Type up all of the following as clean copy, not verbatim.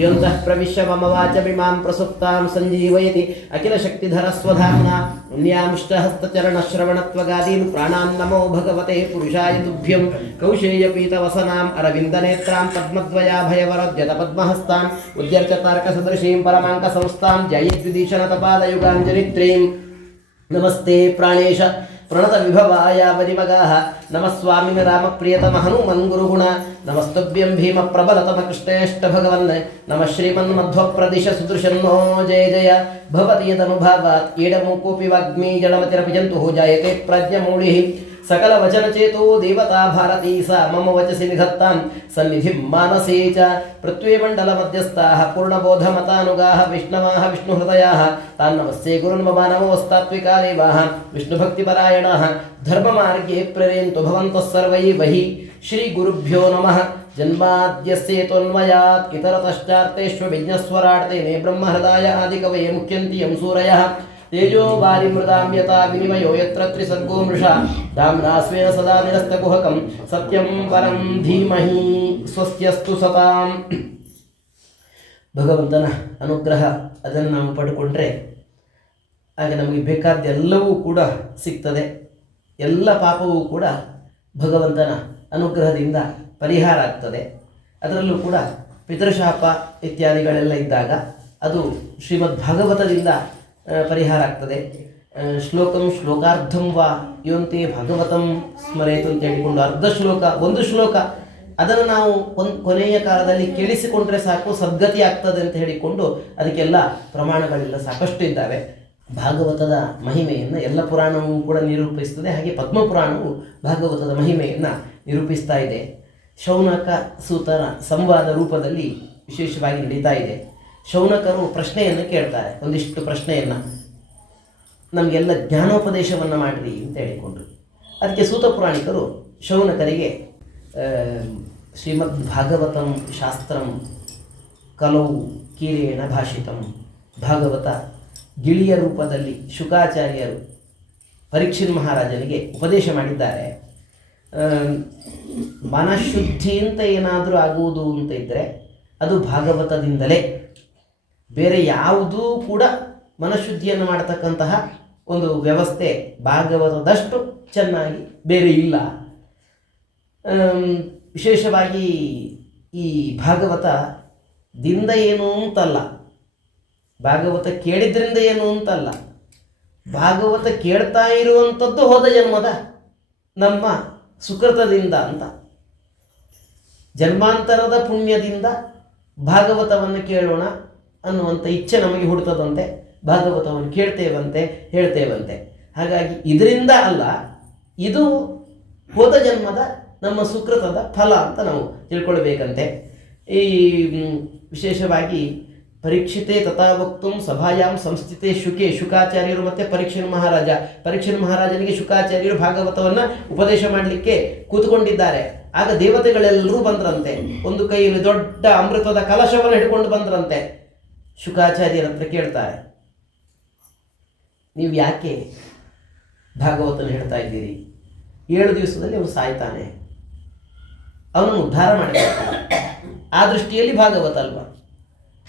ಯೋಂತಃ ಪ್ರವಿಶ್ಯ ಮಮ ವಾಚಮಿಮಾಂ ಪ್ರಸುಪ್ತಾಂ ಸಂಜೀವಯತಿ ಅಖಿಲಶಕ್ತಿಧರಸ್ವಧಾಮ್ನಾ ಪುಣ್ಯಾಂಶ್ಚಹಸ್ತಚರಣಶ್ರವಣತ್ವಗಾದೀನ್ ಪ್ರಾಣಾನ್ ನಮೋ ಭಗವತೆ ಪುರುಷಾಯ ತುಭ್ಯಂ ಕೌಶೇಯಪೀತವಸನಾಂ ಅರವಿಂದನೇತ್ರಾಂ ಪದ್ಮದ್ವಯಾಭಯವರದ್ಯತ ಪದ್ಮಹಸ್ತಾಂ ಉದ್ಯರ್ಚತಾರ್ಕಸದೃಶೀಂ ಪರಮಾಂಕಸಂಸ್ಥಾಂ ಜಯದ್ವಿದೀಶನತಪಾದಯುಗಾಂಜನಿತ್ರೀಂ ನಮಸ್ತೆ ಪ್ರಾಣೇಶ ಪ್ರಣತ ವಿಭವಾಯ ವನಿಮಗಾಹ ನಮಃ ಸ್ವಾಮಿನ ರಾಮಪ್ರಿಯತಮ ಹನುಮನ್ ಗುರುಗುಣ ನಮಸ್ತಭ್ಯಂ ಭೀಮ ಪ್ರಬಲತಮ ಕೃಷ್ಣೇಷ್ಟ ಭಗವನ್ ನಮಃ ಶ್ರೀಮನ್ ಮಧ್ವಪ್ರದಿಶ ಸುದೃಶನ್ನೋ ಜಯ ಜಯ ಭವತಿ ಯದನುಭಾವಾತ್ ಈಡಮೂಕೋಪಿ ವಾಗ್ಮೀ ಜಡಮತಿರಪಿ ಜಂತುಃ ಜಾಯತೆ ಪ್ರಜ್ಞಮೂಳಿಃ ಸಕಲ ವಚನಚೇತೋ ದೇವತಾ ಭಾರತೀ ಸಾ ಮಮ ವಚಸಿ ನಿಧತ್ತಾಂ ಸನ್ನಿಧಿಂ ಮಾನಸೇ ಚ ಪೃಥ್ವೀ ಮಂಡಲ ಮಧ್ಯಸ್ಥಾಃ ಪೂರ್ಣಬೋಧ ಮತಾನುಗಾಃ ವಿಷ್ಣವಾಃ ವಿಷ್ಣುಹೃದಯಾಃ ತಾನ್ ನಮಸ್ತೆ ಗುರುನ್ ಮಮ ನಮೋಸ್ತಾತ್ವಿಕಾ ದೇವಾಃ ವಿಷ್ಣುಭಕ್ತಿಪರಾಯಣಾಃ ಧರ್ಮಮಾರ್ಗೇ ಪ್ರೇರಯन्तु ಭವಂತಃ ಸರ್ವೈಃ ಶ್ರೀ ಗುರುಭ್ಯೋ ನಮಃ ಜನ್ಮಾದ್ಯಸ್ಯೇತೋನ್ಮಯಾತ್ ಇತರತಶ್ಚಾರ್ಥೇಷ್ವಭಿಜ್ಞಸ್ವರಾಡ್ತೇನೆ ಬ್ರಹ್ಮಹೃದಾಯ ಆದಿಕವಯೇ ಮುಖ್ಯಂತಿ ಯಂ ಸೂರಯಃ ತೇಜೋ ವಾರಿ ಮೃದಾಂ ಯಥಾ ವಿನಿಮಯೋ ಯತ್ರ ತ್ರಿಸರ್ಗೋ ಮೃಷಾ ಧಾಮ್ನಾ ಸ್ವೇನ ಸದಾ ನಿರಸ್ತಕುಹಕಂ ಸತ್ಯಂ ಪರಂ ಧೀಮಹಿ ಸ್ವಸ್ತ್ಯಸ್ತು ಸತಾಂ. ಭಗವಂತನ ಅನುಗ್ರಹ ಅದನ್ನು ನಾವು ಪಡ್ಕೊಂಡ್ರೆ ಆಗ ನಮಗೆ ಬೇಕಾದ್ದೆಲ್ಲವೂ ಕೂಡ ಸಿಗ್ತದೆ. ಎಲ್ಲ ಪಾಪವೂ ಕೂಡ ಭಗವಂತನ ಅನುಗ್ರಹದಿಂದ ಪರಿಹಾರ ಆಗ್ತದೆ. ಅದರಲ್ಲೂ ಕೂಡ ಪಿತೃಶಾಪ ಇತ್ಯಾದಿಗಳೆಲ್ಲ ಇದ್ದಾಗ ಅದು ಶ್ರೀಮದ್ ಭಾಗವತದಿಂದ ಪರಿಹಾರ ಆಗ್ತದೆ. ಶ್ಲೋಕಂ ಶ್ಲೋಕಾರ್ಧಂ ವಾ ಯೋಂತೆ ಭಾಗವತಂ ಸ್ಮರೇತು ಅಂತ ಹೇಳಿಕೊಂಡು ಅರ್ಧ ಶ್ಲೋಕ, ಒಂದು ಶ್ಲೋಕ ಅದನ್ನು ನಾವು ಕೊನೆಯ ಕಾಲದಲ್ಲಿ ಕೇಳಿಸಿಕೊಂಡ್ರೆ ಸಾಕು ಸದ್ಗತಿ ಆಗ್ತದೆ ಅಂತ ಹೇಳಿಕೊಂಡು ಅದಕ್ಕೆಲ್ಲ ಪ್ರಮಾಣಗಳೆಲ್ಲ ಸಾಕಷ್ಟು ಇದ್ದಾವೆ. ಭಾಗವತದ ಮಹಿಮೆಯನ್ನು ಎಲ್ಲ ಪುರಾಣವೂ ಕೂಡ ನಿರೂಪಿಸ್ತದೆ. ಹಾಗೆ ಪದ್ಮಪುರಾಣವು ಭಾಗವತದ ಮಹಿಮೆಯನ್ನು ನಿರೂಪಿಸ್ತಾ ಇದೆ. ಶೌನಕ ಸೂತರ ಸಂವಾದ ರೂಪದಲ್ಲಿ ವಿಶೇಷವಾಗಿ ನಡೀತಾ ಇದೆ. ಶೌನಕರು ಪ್ರಶ್ನೆಯನ್ನು ಕೇಳ್ತಾರೆ, ಒಂದಿಷ್ಟು ಪ್ರಶ್ನೆಯನ್ನು, ನಮಗೆಲ್ಲ ಜ್ಞಾನೋಪದೇಶವನ್ನು ಮಾಡಿರಿ ಅಂತ ಹೇಳಿಕೊಂಡ್ರು. ಅದಕ್ಕೆ ಸೂತ ಪುರಾಣಿಕರು ಶೌನಕರಿಗೆ ಶ್ರೀಮದ್ ಭಾಗವತಂ ಶಾಸ್ತ್ರಂ ಕಲೌ ಕೀರೇಣ ಭಾಷಿತಂ, ಭಾಗವತ ಗಿಳಿಯ ರೂಪದಲ್ಲಿ ಶುಕಾಚಾರ್ಯರು ಪರೀಕ್ಷಿತ್ ಮಹಾರಾಜನಿಗೆ ಉಪದೇಶ ಮಾಡಿದ್ದಾರೆ. ಮನಃಶುದ್ಧಿ ಅಂತ ಏನಾದರೂ ಆಗುವುದು ಅಂತ ಇದ್ದರೆ ಅದು ಭಾಗವತದಿಂದಲೇ. ಬೇರೆ ಯಾವುದೂ ಕೂಡ ಮನಃಶುದ್ಧಿಯನ್ನು ಮಾಡತಕ್ಕಂತಹ ಒಂದು ವ್ಯವಸ್ಥೆ ಭಾಗವತದಷ್ಟು ಚೆನ್ನಾಗಿ ಬೇರೆ ಇಲ್ಲ. ವಿಶೇಷವಾಗಿ ಈ ಭಾಗವತದಿಂದ ಏನು ಅಂತಲ್ಲ, ಭಾಗವತ ಕೇಳಿದ್ರಿಂದ ಏನು ಅಂತಲ್ಲ, ಭಾಗವತ ಕೇಳ್ತಾ ಇರುವಂಥದ್ದು ಹೋದ ಜನ್ಮದ ನಮ್ಮ ಸುಕೃತದಿಂದ ಅಂತ. ಜನ್ಮಾಂತರದ ಪುಣ್ಯದಿಂದ ಭಾಗವತವನ್ನು ಕೇಳೋಣ ಅನ್ನುವಂಥ ಇಚ್ಛೆ ನಮಗೆ ಹುಡ್ತದಂತೆ, ಭಾಗವತವನ್ನು ಕೇಳ್ತೇವಂತೆ, ಹೇಳ್ತೇವಂತೆ. ಹಾಗಾಗಿ ಇದರಿಂದ ಅಲ್ಲ, ಇದು ಹೋದ ಜನ್ಮದ ನಮ್ಮ ಸುಕೃತದ ಫಲ ಅಂತ ನಾವು ತಿಳ್ಕೊಳ್ಬೇಕಂತೆ. ಈ ವಿಶೇಷವಾಗಿ ಪರೀಕ್ಷಿತೆ ತಥಾ ವಕ್ತುಂ ಸಭಾಯಾಂ ಸಂಸ್ಥಿತೆ ಶುಕೆ, ಶುಕಾಚಾರ್ಯರು ಮತ್ತು ಪರೀಕ್ಷಿತ್ ಮಹಾರಾಜನಿಗೆ ಶುಕಾಚಾರ್ಯರು ಭಾಗವತವನ್ನು ಉಪದೇಶ ಮಾಡಲಿಕ್ಕೆ ಕೂತ್ಕೊಂಡಿದ್ದಾರೆ. ಆಗ ದೇವತೆಗಳೆಲ್ಲರೂ ಬಂದ್ರಂತೆ, ಒಂದು ಕೈಯಲ್ಲಿ ದೊಡ್ಡ ಅಮೃತದ ಕಲಶವನ್ನು ಹಿಡ್ಕೊಂಡು ಬಂದ್ರಂತೆ. ಶುಕಾಚಾರ್ಯರ ಹತ್ರ ಕೇಳ್ತಾರೆ, ನೀವು ಯಾಕೆ ಭಾಗವತನ ಹೇಳ್ತಾ ಇದ್ದೀರಿ? 7 ದಿವಸದಲ್ಲಿ ಅವನು ಸಾಯ್ತಾನೆ, ಅವನನ್ನು ಉದ್ಧಾರ ಮಾಡಬೇಕು, ಆ ದೃಷ್ಟಿಯಲ್ಲಿ ಭಾಗವತ ಅಲ್ವಾ?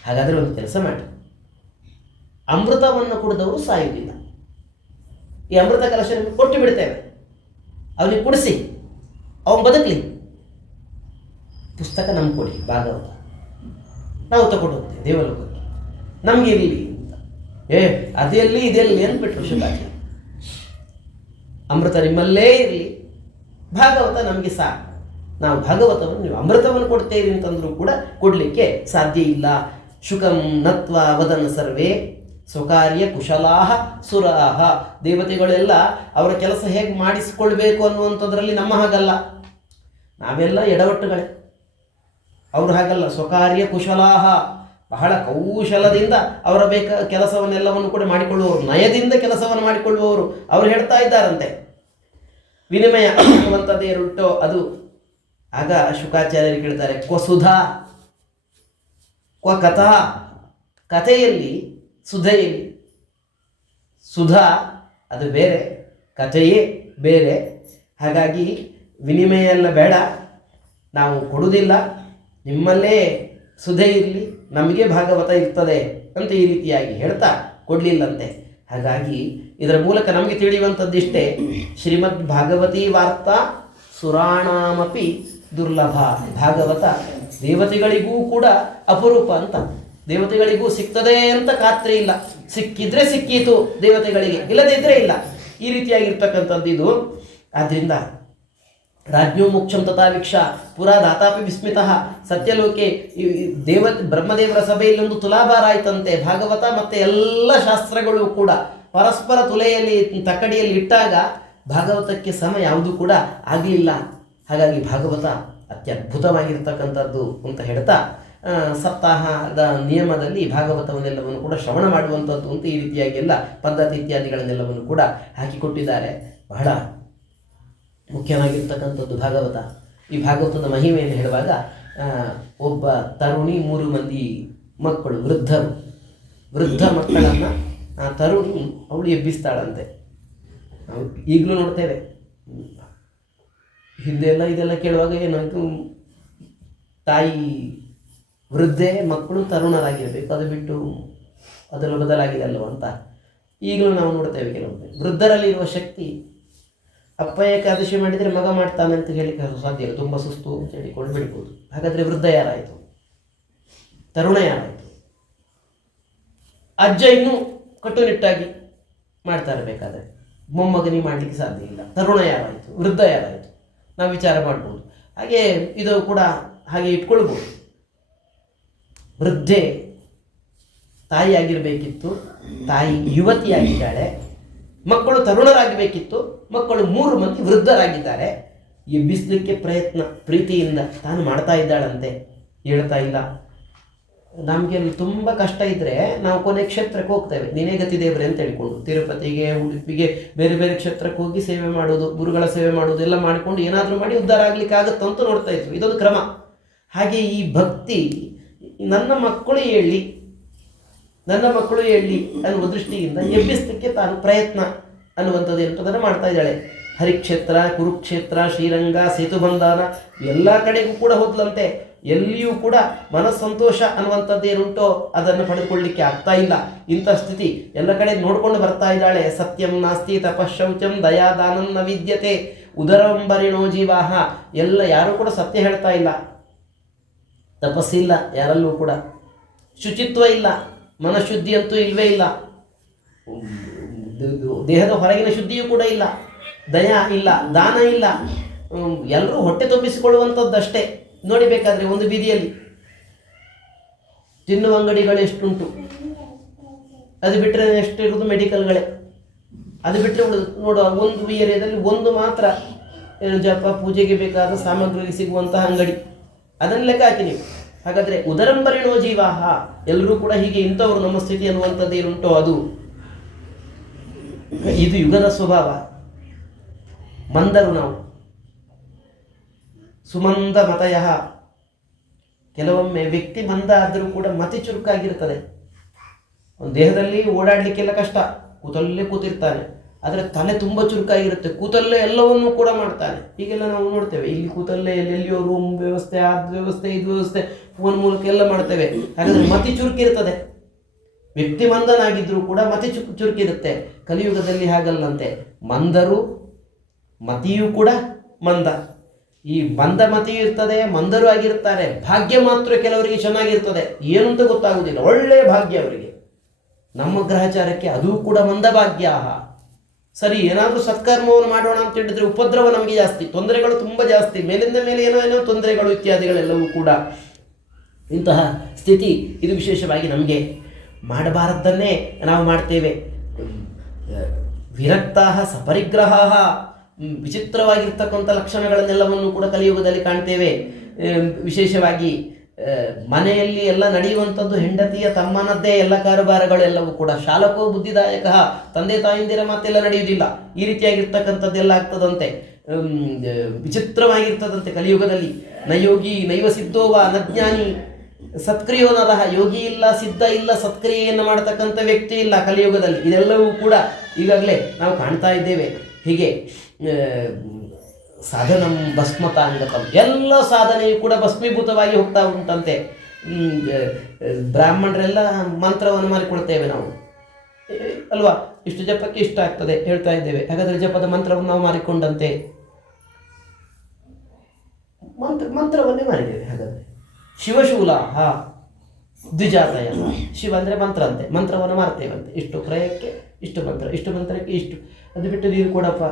ಹಾಗಾದರೆ ಒಂದು ಕೆಲಸ ಮಾಡಿ, ಅಮೃತವನ್ನು ಕುಡಿದವರು ಸಾಯುವುದಿಲ್ಲ, ಈ ಅಮೃತ ಕಲಶ ಕೊಟ್ಟು ಬಿಡ್ತೇವೆ, ಅವನಿಗೆ ಕುಡಿಸಿ, ಅವನು ಬದುಕಲಿ, ಪುಸ್ತಕ ನಮ್ಗೆ ಕೊಡಿ, ಭಾಗವತ ನಾವು ತಗೊಂಡು ಹೋಗ್ತೇವೆ ದೇವಲೋಕಕ್ಕೆ, ನಮಗೆ ಇರಲಿ ಅಂತ. ಅದೆಲ್ಲಿ ಇದೆಲ್ಲಿ ಅಂದ್ಬಿಟ್ರು ಶುಕಾಚಾರ್ಯ. ಅಮೃತ ನಿಮ್ಮಲ್ಲೇ ಇರಲಿ, ಭಾಗವತ ನಮಗೆ ಸಾಕು, ನಾವು ಭಾಗವತವನ್ನು ನೀವು ಅಮೃತವನ್ನು ಕೊಡ್ತೇವೆ ಅಂತಂದ್ರೂ ಕೂಡ ಕೊಡಲಿಕ್ಕೆ ಸಾಧ್ಯ ಇಲ್ಲ. ಶುಕಂ ನತ್ವ ವದನ ಸರ್ವೇ ಸ್ವಕಾರ್ಯ ಕುಶಲಾಹ ಸುರಾಹ. ದೇವತೆಗಳೆಲ್ಲ ಅವರ ಕೆಲಸ ಹೇಗೆ ಮಾಡಿಸಿಕೊಳ್ಬೇಕು ಅನ್ನುವಂಥದ್ರಲ್ಲಿ ನಮ್ಮ ಹಾಗಲ್ಲ, ನಾವೆಲ್ಲ ಎಡವಟ್ಟುಗಳೇ, ಅವರು ಹಾಗಲ್ಲ. ಸ್ವಕಾರ್ಯ ಕುಶಲಾಹ, ಬಹಳ ಕೌಶಲದಿಂದ ಅವರ ಕೆಲಸವನ್ನೆಲ್ಲವನ್ನು ಕೂಡ ಮಾಡಿಕೊಳ್ಳುವವರು, ನಯದಿಂದ ಕೆಲಸವನ್ನು ಮಾಡಿಕೊಳ್ಳುವವರು. ಅವರು ಹೇಳ್ತಾ ಇದ್ದಾರಂತೆ, ವಿನಿಮಯ ಅನ್ನುವಂಥದ್ದೇ ಉಂಟೋ ಅದು. ಆಗ ಶುಕಾಚಾರ್ಯರು ಕೇಳ್ತಾರೆ, ಕ್ವ ಸುಧಾ ಕ್ವ ಕಥಾ, ಕಥೆಯಲ್ಲಿ ಸುಧೆಯಲ್ಲಿ, ಸುಧಾ ಅದು ಬೇರೆ, ಕಥೆಯೇ ಬೇರೆ. ಹಾಗಾಗಿ ವಿನಿಮಯ ಎಲ್ಲ ಬೇಡ, ನಾವು ಕೊಡುವುದಿಲ್ಲ, ನಿಮ್ಮಲ್ಲೇ ಸುಧೆ ಇರಲಿ, ನಮಗೆ ಭಾಗವತ ಇರ್ತದೆ ಅಂತ ಈ ರೀತಿಯಾಗಿ ಹೇಳ್ತಾ ಕೊಡಲಿಲ್ಲಂತೆ. ಹಾಗಾಗಿ ಇದರ ಮೂಲಕ ನಮಗೆ ತಿಳಿಯುವಂಥದ್ದಿಷ್ಟೇ, ಶ್ರೀಮದ್ ಭಾಗವತಿ ವಾರ್ತಾ ಸುರಾಣಾಮಪಿ ದುರ್ಲಭ. ಭಾಗವತ ದೇವತೆಗಳಿಗೂ ಕೂಡ ಅಪರೂಪ ಅಂತ. ದೇವತೆಗಳಿಗೂ ಸಿಗ್ತದೆ ಅಂತ ಖಾತ್ರಿ ಇಲ್ಲ, ಸಿಕ್ಕಿದ್ರೆ ಸಿಕ್ಕೀತು ದೇವತೆಗಳಿಗೆ, ಇಲ್ಲದಿದ್ದರೆ ಇಲ್ಲ. ಈ ರೀತಿಯಾಗಿರ್ತಕ್ಕಂಥದ್ದು ಇದು. ಆದ್ದರಿಂದ ರಾಜ್ಞೋ ಮೋಕ್ಷಂ ತಥಾವೀಕ್ಷ ಪುರಾ ದಾತಾಪಿ ವಿಸ್ಮಿತಃ. ಸತ್ಯಲೋಕೆ ಬ್ರಹ್ಮದೇವರ ಸಭೆಯಲ್ಲಿ ಒಂದು ತುಲಾಭಾರ ಆಯ್ತಂತೆ. ಭಾಗವತ ಮತ್ತು ಎಲ್ಲ ಶಾಸ್ತ್ರಗಳು ಕೂಡ ಪರಸ್ಪರ ತುಲೆಯಲ್ಲಿ ತಕ್ಕಡಿಯಲ್ಲಿ ಇಟ್ಟಾಗ ಭಾಗವತಕ್ಕೆ ಸಮ ಯಾವುದೂ ಕೂಡ ಆಗಲಿಲ್ಲ. ಹಾಗಾಗಿ ಭಾಗವತ ಅತ್ಯದ್ಭುತವಾಗಿರ್ತಕ್ಕಂಥದ್ದು ಅಂತ ಹೇಳ್ತಾ ಸಪ್ತಾಹದ ನಿಯಮದಲ್ಲಿ ಭಾಗವತವನ್ನೆಲ್ಲವನ್ನು ಕೂಡ ಶ್ರವಣ ಮಾಡುವಂಥದ್ದು ಅಂತ ಈ ರೀತಿಯಾಗಿ ಎಲ್ಲ ಪದ್ಧತಿ ಇತ್ಯಾದಿಗಳನ್ನೆಲ್ಲವನ್ನು ಕೂಡ ಹಾಕಿಕೊಟ್ಟಿದ್ದಾರೆ. ಬಹಳ ಮುಖ್ಯವಾಗಿರ್ತಕ್ಕಂಥದ್ದು ಭಾಗವತ. ಈ ಭಾಗವತದ ಮಹಿಮೆಯನ್ನು ಹೇಳುವಾಗ, ಒಬ್ಬ ತರುಣಿ 3 ಮಂದಿ ಮಕ್ಕಳು, ವೃದ್ಧ ಮಕ್ಕಳನ್ನು ಆ ತರುಣಿ ಅವಳು ಎಬ್ಬಿಸ್ತಾಳಂತೆ. ನಾವು ಈಗಲೂ ನೋಡ್ತೇವೆ. ಹಿಂದೆಲ್ಲ ಇದೆಲ್ಲ ಕೇಳುವಾಗ ಏನಾಯಿತು, ತಾಯಿ ವೃದ್ಧೆ, ಮಕ್ಕಳು ತರುಣರಾಗಿರಬೇಕು, ಅದು ಬಿಟ್ಟು ಅದೆಲ್ಲ ಬದಲಾಗಿದೆ ಅಲ್ವ ಅಂತ ಈಗಲೂ ನಾವು ನೋಡ್ತೇವೆ. ಕೆಲವೊಮ್ಮೆ ವೃದ್ಧರಲ್ಲಿ ಇರುವ ಶಕ್ತಿ, ಅಪ್ಪ ಏಕಾದಶಿ ಮಾಡಿದರೆ ಮಗ ಮಾಡ್ತಾನೆ ಅಂತ ಹೇಳಿಕ್ಕೆ ಸಾಧ್ಯ ಇಲ್ಲ, ತುಂಬ ಸುಸ್ತು ಅಂತ ಹೇಳಿಕೊಂಡು ಬಿಡ್ಬೋದು. ಹಾಗಾದರೆ ವೃದ್ಧ ಯಾರಾಯಿತು? ತರುಣ ಯಾರಾಯಿತು? ಅಜ್ಜ ಇನ್ನೂ ಕಟ್ಟುನಿಟ್ಟಾಗಿ ಮಾಡ್ತಾ ಇರಬೇಕಾದ್ರೆ ಮೊಮ್ಮಗನಿಗೆ ಮಾಡಲಿಕ್ಕೆ ಸಾಧ್ಯ ಇಲ್ಲ. ತರುಣ ಯಾರಾಯಿತು? ವೃದ್ಧ ಯಾರಾಯಿತು? ನಾವು ವಿಚಾರ ಮಾಡ್ಬೋದು. ಹಾಗೆ ಇದು ಕೂಡ ಹಾಗೆ ಇಟ್ಕೊಳ್ಬೋದು. ವೃದ್ಧೆ ತಾಯಿಯಾಗಿರಬೇಕಿತ್ತು, ತಾಯಿ ಯುವತಿಯಾಗಿದ್ದಾಳೆ. ಮಕ್ಕಳು ತರುಣರಾಗಬೇಕಿತ್ತು, ಮಕ್ಕಳು 3 ಮಂದಿ ವೃದ್ಧರಾಗಿದ್ದಾರೆ. ಎಬ್ಬಿಸಲಿಕ್ಕೆ ಪ್ರಯತ್ನ ಪ್ರೀತಿಯಿಂದ ತಾನು ಮಾಡ್ತಾ ಇದ್ದಾಳಂತೆ, ಹೇಳ್ತಾ ಇಲ್ಲ. ನಮಗೆ ತುಂಬ ಕಷ್ಟ ಇದ್ದರೆ ನಾವು ಕೊನೆ ಕ್ಷೇತ್ರಕ್ಕೆ ಹೋಗ್ತೇವೆ, ನೀನೇ ಗತಿದೇವ್ರೆ ಅಂತ ಹೇಳ್ಕೊಂಡು. ತಿರುಪತಿಗೆ, ಉಡುಪಿಗೆ, ಬೇರೆ ಬೇರೆ ಕ್ಷೇತ್ರಕ್ಕೆ ಹೋಗಿ ಸೇವೆ ಮಾಡೋದು, ಗುರುಗಳ ಸೇವೆ ಮಾಡೋದು ಎಲ್ಲ ಮಾಡಿಕೊಂಡು ಏನಾದರೂ ಮಾಡಿ ಉದ್ಧಾರ ಆಗಲಿಕ್ಕೆ ಆಗುತ್ತೋ ಅಂತ ನೋಡ್ತಾ ಇದ್ರು. ಇದೊಂದು ಕ್ರಮ. ಹಾಗೆ ಈ ಭಕ್ತಿ ನನ್ನ ಮಕ್ಕಳು ಹೇಳಿ ಅನ್ನುವ ದೃಷ್ಟಿಯಿಂದ ಎಬ್ಬಿಸಲಿಕ್ಕೆ ತಾನು ಪ್ರಯತ್ನ ಅನ್ನುವಂಥದ್ದು ಎಂಟದನ್ನು ಮಾಡ್ತಾ ಇದ್ದಾಳೆ. ಹರಿಕ್ಷೇತ್ರ, ಕುರುಕ್ಷೇತ್ರ, ಶ್ರೀರಂಗ, ಸೇತುಬಂಧನ ಎಲ್ಲ ಕಡೆಗೂ ಕೂಡ ಹೋದ್ಲಂತೆ. ಎಲ್ಲಿಯೂ ಕೂಡ ಮನಸ್ಸಂತೋಷ ಅನ್ನುವಂಥದ್ದು ಏನುಂಟೋ ಅದನ್ನು ಪಡೆದುಕೊಳ್ಳಲಿಕ್ಕೆ ಆಗ್ತಾ ಇಲ್ಲ. ಇಂಥ ಸ್ಥಿತಿ ಎಲ್ಲ ಕಡೆ ನೋಡ್ಕೊಂಡು ಬರ್ತಾ ಇದ್ದಾಳೆ. ಸತ್ಯಂ ನಾಸ್ತಿ ತಪಶೌಚಂ ದಯಾದಾನಂ ನ ವಿದ್ಯತೆ ಉದರಂಬರಿಣೋ ಜೀವಾಹ. ಎಲ್ಲ ಯಾರೂ ಕೂಡ ಸತ್ಯ ಹೇಳ್ತಾ ಇಲ್ಲ, ತಪಸ್ಸಿಲ್ಲ ಯಾರಲ್ಲೂ ಕೂಡ, ಶುಚಿತ್ವ ಇಲ್ಲ, ಮನಶುದ್ಧಿ ಅಂತೂ ಇಲ್ಲವೇ ಇಲ್ಲ, ದೇಹದ ಹೊರಗಿನ ಶುದ್ಧಿಯೂ ಕೂಡ ಇಲ್ಲ, ದಯ ಇಲ್ಲ, ದಾನ ಇಲ್ಲ, ಎಲ್ಲರೂ ಹೊಟ್ಟೆ ತುಂಬಿಸಿಕೊಳ್ಳುವಂಥದ್ದಷ್ಟೇ. ನೋಡಿಬೇಕಾದ್ರೆ ಒಂದು ಬೀದಿಯಲ್ಲಿ ತಿನ್ನುವ ಅಂಗಡಿಗಳು ಎಷ್ಟುಂಟು, ಅದು ಬಿಟ್ಟರೆ ಎಷ್ಟಿರುವುದು ಮೆಡಿಕಲ್ಗಳೇ. ಅದು ಬಿಟ್ಟರೆ ನೋಡುವ ಒಂದು ಏರಿಯಾದಲ್ಲಿ ಒಂದು ಮಾತ್ರ ಏನು ಜಪ ಪೂಜೆಗೆ ಬೇಕಾದ ಸಾಮಗ್ರಿ ಸಿಗುವಂತಹ ಅಂಗಡಿ, ಅದನ್ನು ಲೆಕ್ಕ ಹಾಕಿ ನೀವು. ಹಾಗಾದರೆ ಉದರಂಬರಿಣೋ ಜೀವಾಹ, ಎಲ್ಲರೂ ಕೂಡ ಹೀಗೆ ಇಂಥವ್ರು ನಮ್ಮ ಸ್ಥಿತಿ ಅನ್ನುವಂಥದ್ದು ಏನುಂಟೋ ಅದು. ಇದು ಯುಗದ ಸ್ವಭಾವ. ಮಂದರು ನಾವು, ಸುಮಂದ ಮತಯ. ಕೆಲವೊಮ್ಮೆ ವ್ಯಕ್ತಿ ಮಂದ ಆದರೂ ಕೂಡ ಮತಿ ಚುರುಕಾಗಿರ್ತದೆ. ಒಂದು ದೇಹದಲ್ಲಿ ಓಡಾಡಲಿಕ್ಕೆಲ್ಲ ಕಷ್ಟ, ಕೂತಲ್ಲೇ ಕೂತಿರ್ತಾನೆ, ಆದರೆ ತಲೆ ತುಂಬ ಚುರುಕಾಗಿರುತ್ತೆ, ಕೂತಲ್ಲೇ ಎಲ್ಲವನ್ನೂ ಕೂಡ ಮಾಡ್ತಾನೆ. ಹೀಗೆಲ್ಲ ನಾವು ನೋಡ್ತೇವೆ. ಇಲ್ಲಿ ಕೂತಲ್ಲೇ ಎಲ್ಲೆಲ್ಲಿಯೋ ರೂಮ್ ವ್ಯವಸ್ಥೆ, ಅದು ವ್ಯವಸ್ಥೆ, ಇದು ವ್ಯವಸ್ಥೆ, ಫೋನ್ ಮೂಲಕ ಎಲ್ಲ ಮಾಡ್ತೇವೆ. ಹಾಗಾದರೆ ಮತಿ ಚುರುಕಿರ್ತದೆ. ವ್ಯಕ್ತಿ ಮಂದನಾಗಿದ್ದರೂ ಕೂಡ ಮತಿ ಚುರುಕಿರುತ್ತೆ. ಕಲಿಯುಗದಲ್ಲಿ ಹಾಗಲ್ಲಂತೆ. ಮಂದರು, ಮತಿಯೂ ಕೂಡ ಮಂದ. ಈ ಮಂದ ಮತಿಯೂ ಇರ್ತದೆ, ಮಂದರು ಆಗಿರ್ತಾರೆ. ಭಾಗ್ಯ ಮಾತ್ರ ಕೆಲವರಿಗೆ ಚೆನ್ನಾಗಿರ್ತದೆ, ಏನು ಅಂತ ಗೊತ್ತಾಗುವುದಿಲ್ಲ, ಒಳ್ಳೆಯ ಭಾಗ್ಯ ಅವರಿಗೆ. ನಮ್ಮ ಗ್ರಹಚಾರಕ್ಕೆ ಅದೂ ಕೂಡ ಮಂದ ಭಾಗ್ಯ. ಸರಿ, ಏನಾದರೂ ಸತ್ಕರ್ಮವನ್ನು ಮಾಡೋಣ ಅಂತ ಹೇಳಿದ್ರೆ ಉಪದ್ರವ ನಮಗೆ ಜಾಸ್ತಿ, ತೊಂದರೆಗಳು ತುಂಬ ಜಾಸ್ತಿ, ಮೇಲಿಂದ ಮೇಲೆ ಏನೋ ತೊಂದರೆಗಳು ಇತ್ಯಾದಿಗಳೆಲ್ಲವೂ ಕೂಡ. ಇಂತಹ ಸ್ಥಿತಿ ಇದು ವಿಶೇಷವಾಗಿ ನಮಗೆ. ಮಾಡಬಾರದ್ದನ್ನೇ ನಾವು ಮಾಡ್ತೇವೆ. ವಿರಕ್ತಾಹ ಸಪರಿಗ್ರಹ, ವಿಚಿತ್ರವಾಗಿರ್ತಕ್ಕಂಥ ಲಕ್ಷಣಗಳನ್ನೆಲ್ಲವನ್ನು ಕೂಡ ಕಲಿಯುಗದಲ್ಲಿ ಕಾಣ್ತೇವೆ. ವಿಶೇಷವಾಗಿ ಮನೆಯಲ್ಲಿ ಎಲ್ಲ ನಡೆಯುವಂಥದ್ದು ಹೆಂಡತಿಯ ತಮ್ಮನದ್ದೇ ಎಲ್ಲ ಕಾರುಬಾರಗಳೆಲ್ಲವೂ ಕೂಡ. ಶಾಲಕೋ ಬುದ್ಧಿದಾಯಕ, ತಂದೆ ತಾಯಿಂದಿರ ಮಾತೆಲ್ಲ ನಡೆಯುವುದಿಲ್ಲ. ಈ ರೀತಿಯಾಗಿರ್ತಕ್ಕಂಥದ್ದೆಲ್ಲ ಆಗ್ತದಂತೆ. ವಿಚಿತ್ರವಾಗಿರ್ತದಂತೆ ಕಲಿಯುಗದಲ್ಲಿ. ನ ಯೋಗಿ ನೈವ ಸಿದ್ಧೋವ ನ ಜ್ಞಾನಿ ಸತ್ಕ್ರಿಯೋ ನರಹ. ಯೋಗಿ ಇಲ್ಲ, ಸಿದ್ಧ ಇಲ್ಲ, ಸತ್ಕ್ರಿಯೆಯನ್ನು ಮಾಡತಕ್ಕಂಥ ವ್ಯಕ್ತಿ ಇಲ್ಲ ಕಲಿಯುಗದಲ್ಲಿ. ಇದೆಲ್ಲವೂ ಕೂಡ ಈಗಾಗಲೇ ನಾವು ಕಾಣ್ತಾ ಇದ್ದೇವೆ. ಹೀಗೆ ಸಾಧನಂ ಭಸ್ಮತಾಂಗತಂ, ಎಲ್ಲ ಸಾಧನೆಯು ಕೂಡ ಭಸ್ಮೀಭೂತವಾಗಿ ಹೋಗ್ತಾ ಉಂಟಂತೆ. ಬ್ರಾಹ್ಮಣರೆಲ್ಲ ಮಂತ್ರವನ್ನು ಮಾಡಿಕೊಳ್ತೇವೆ ನಾವು ಅಲ್ವಾ, ಇಷ್ಟು ಜಪಕ್ಕೆ ಇಷ್ಟ ಆಗ್ತದೆ ಹೇಳ್ತಾ ಇದ್ದೇವೆ. ಹಾಗಾದರೆ ಜಪದ ಮಂತ್ರವನ್ನು ನಾವು ಮಾರಿಕೊಂಡಂತೆ ಮಂತ್ರವನ್ನೇ ಮಾರಿದ್ದೇವೆ. ಹಾಗಾದರೆ ಶಿವಶೂಲ ದ್ವಿಜಾತಯ, ಶಿವ ಅಂದರೆ ಮಂತ್ರ ಅಂತೆ, ಮಂತ್ರವನ್ನು ಮಾರ್ತೇವಂತೆ. ಇಷ್ಟು ಪ್ರಯಕ್ಕೆ ಇಷ್ಟು ಮಂತ್ರ, ಇಷ್ಟು ಮಂತ್ರಕ್ಕೆ ಇಷ್ಟು, ಅದು ಬಿಟ್ಟು ನೀನು ಕೊಡಪ್ಪ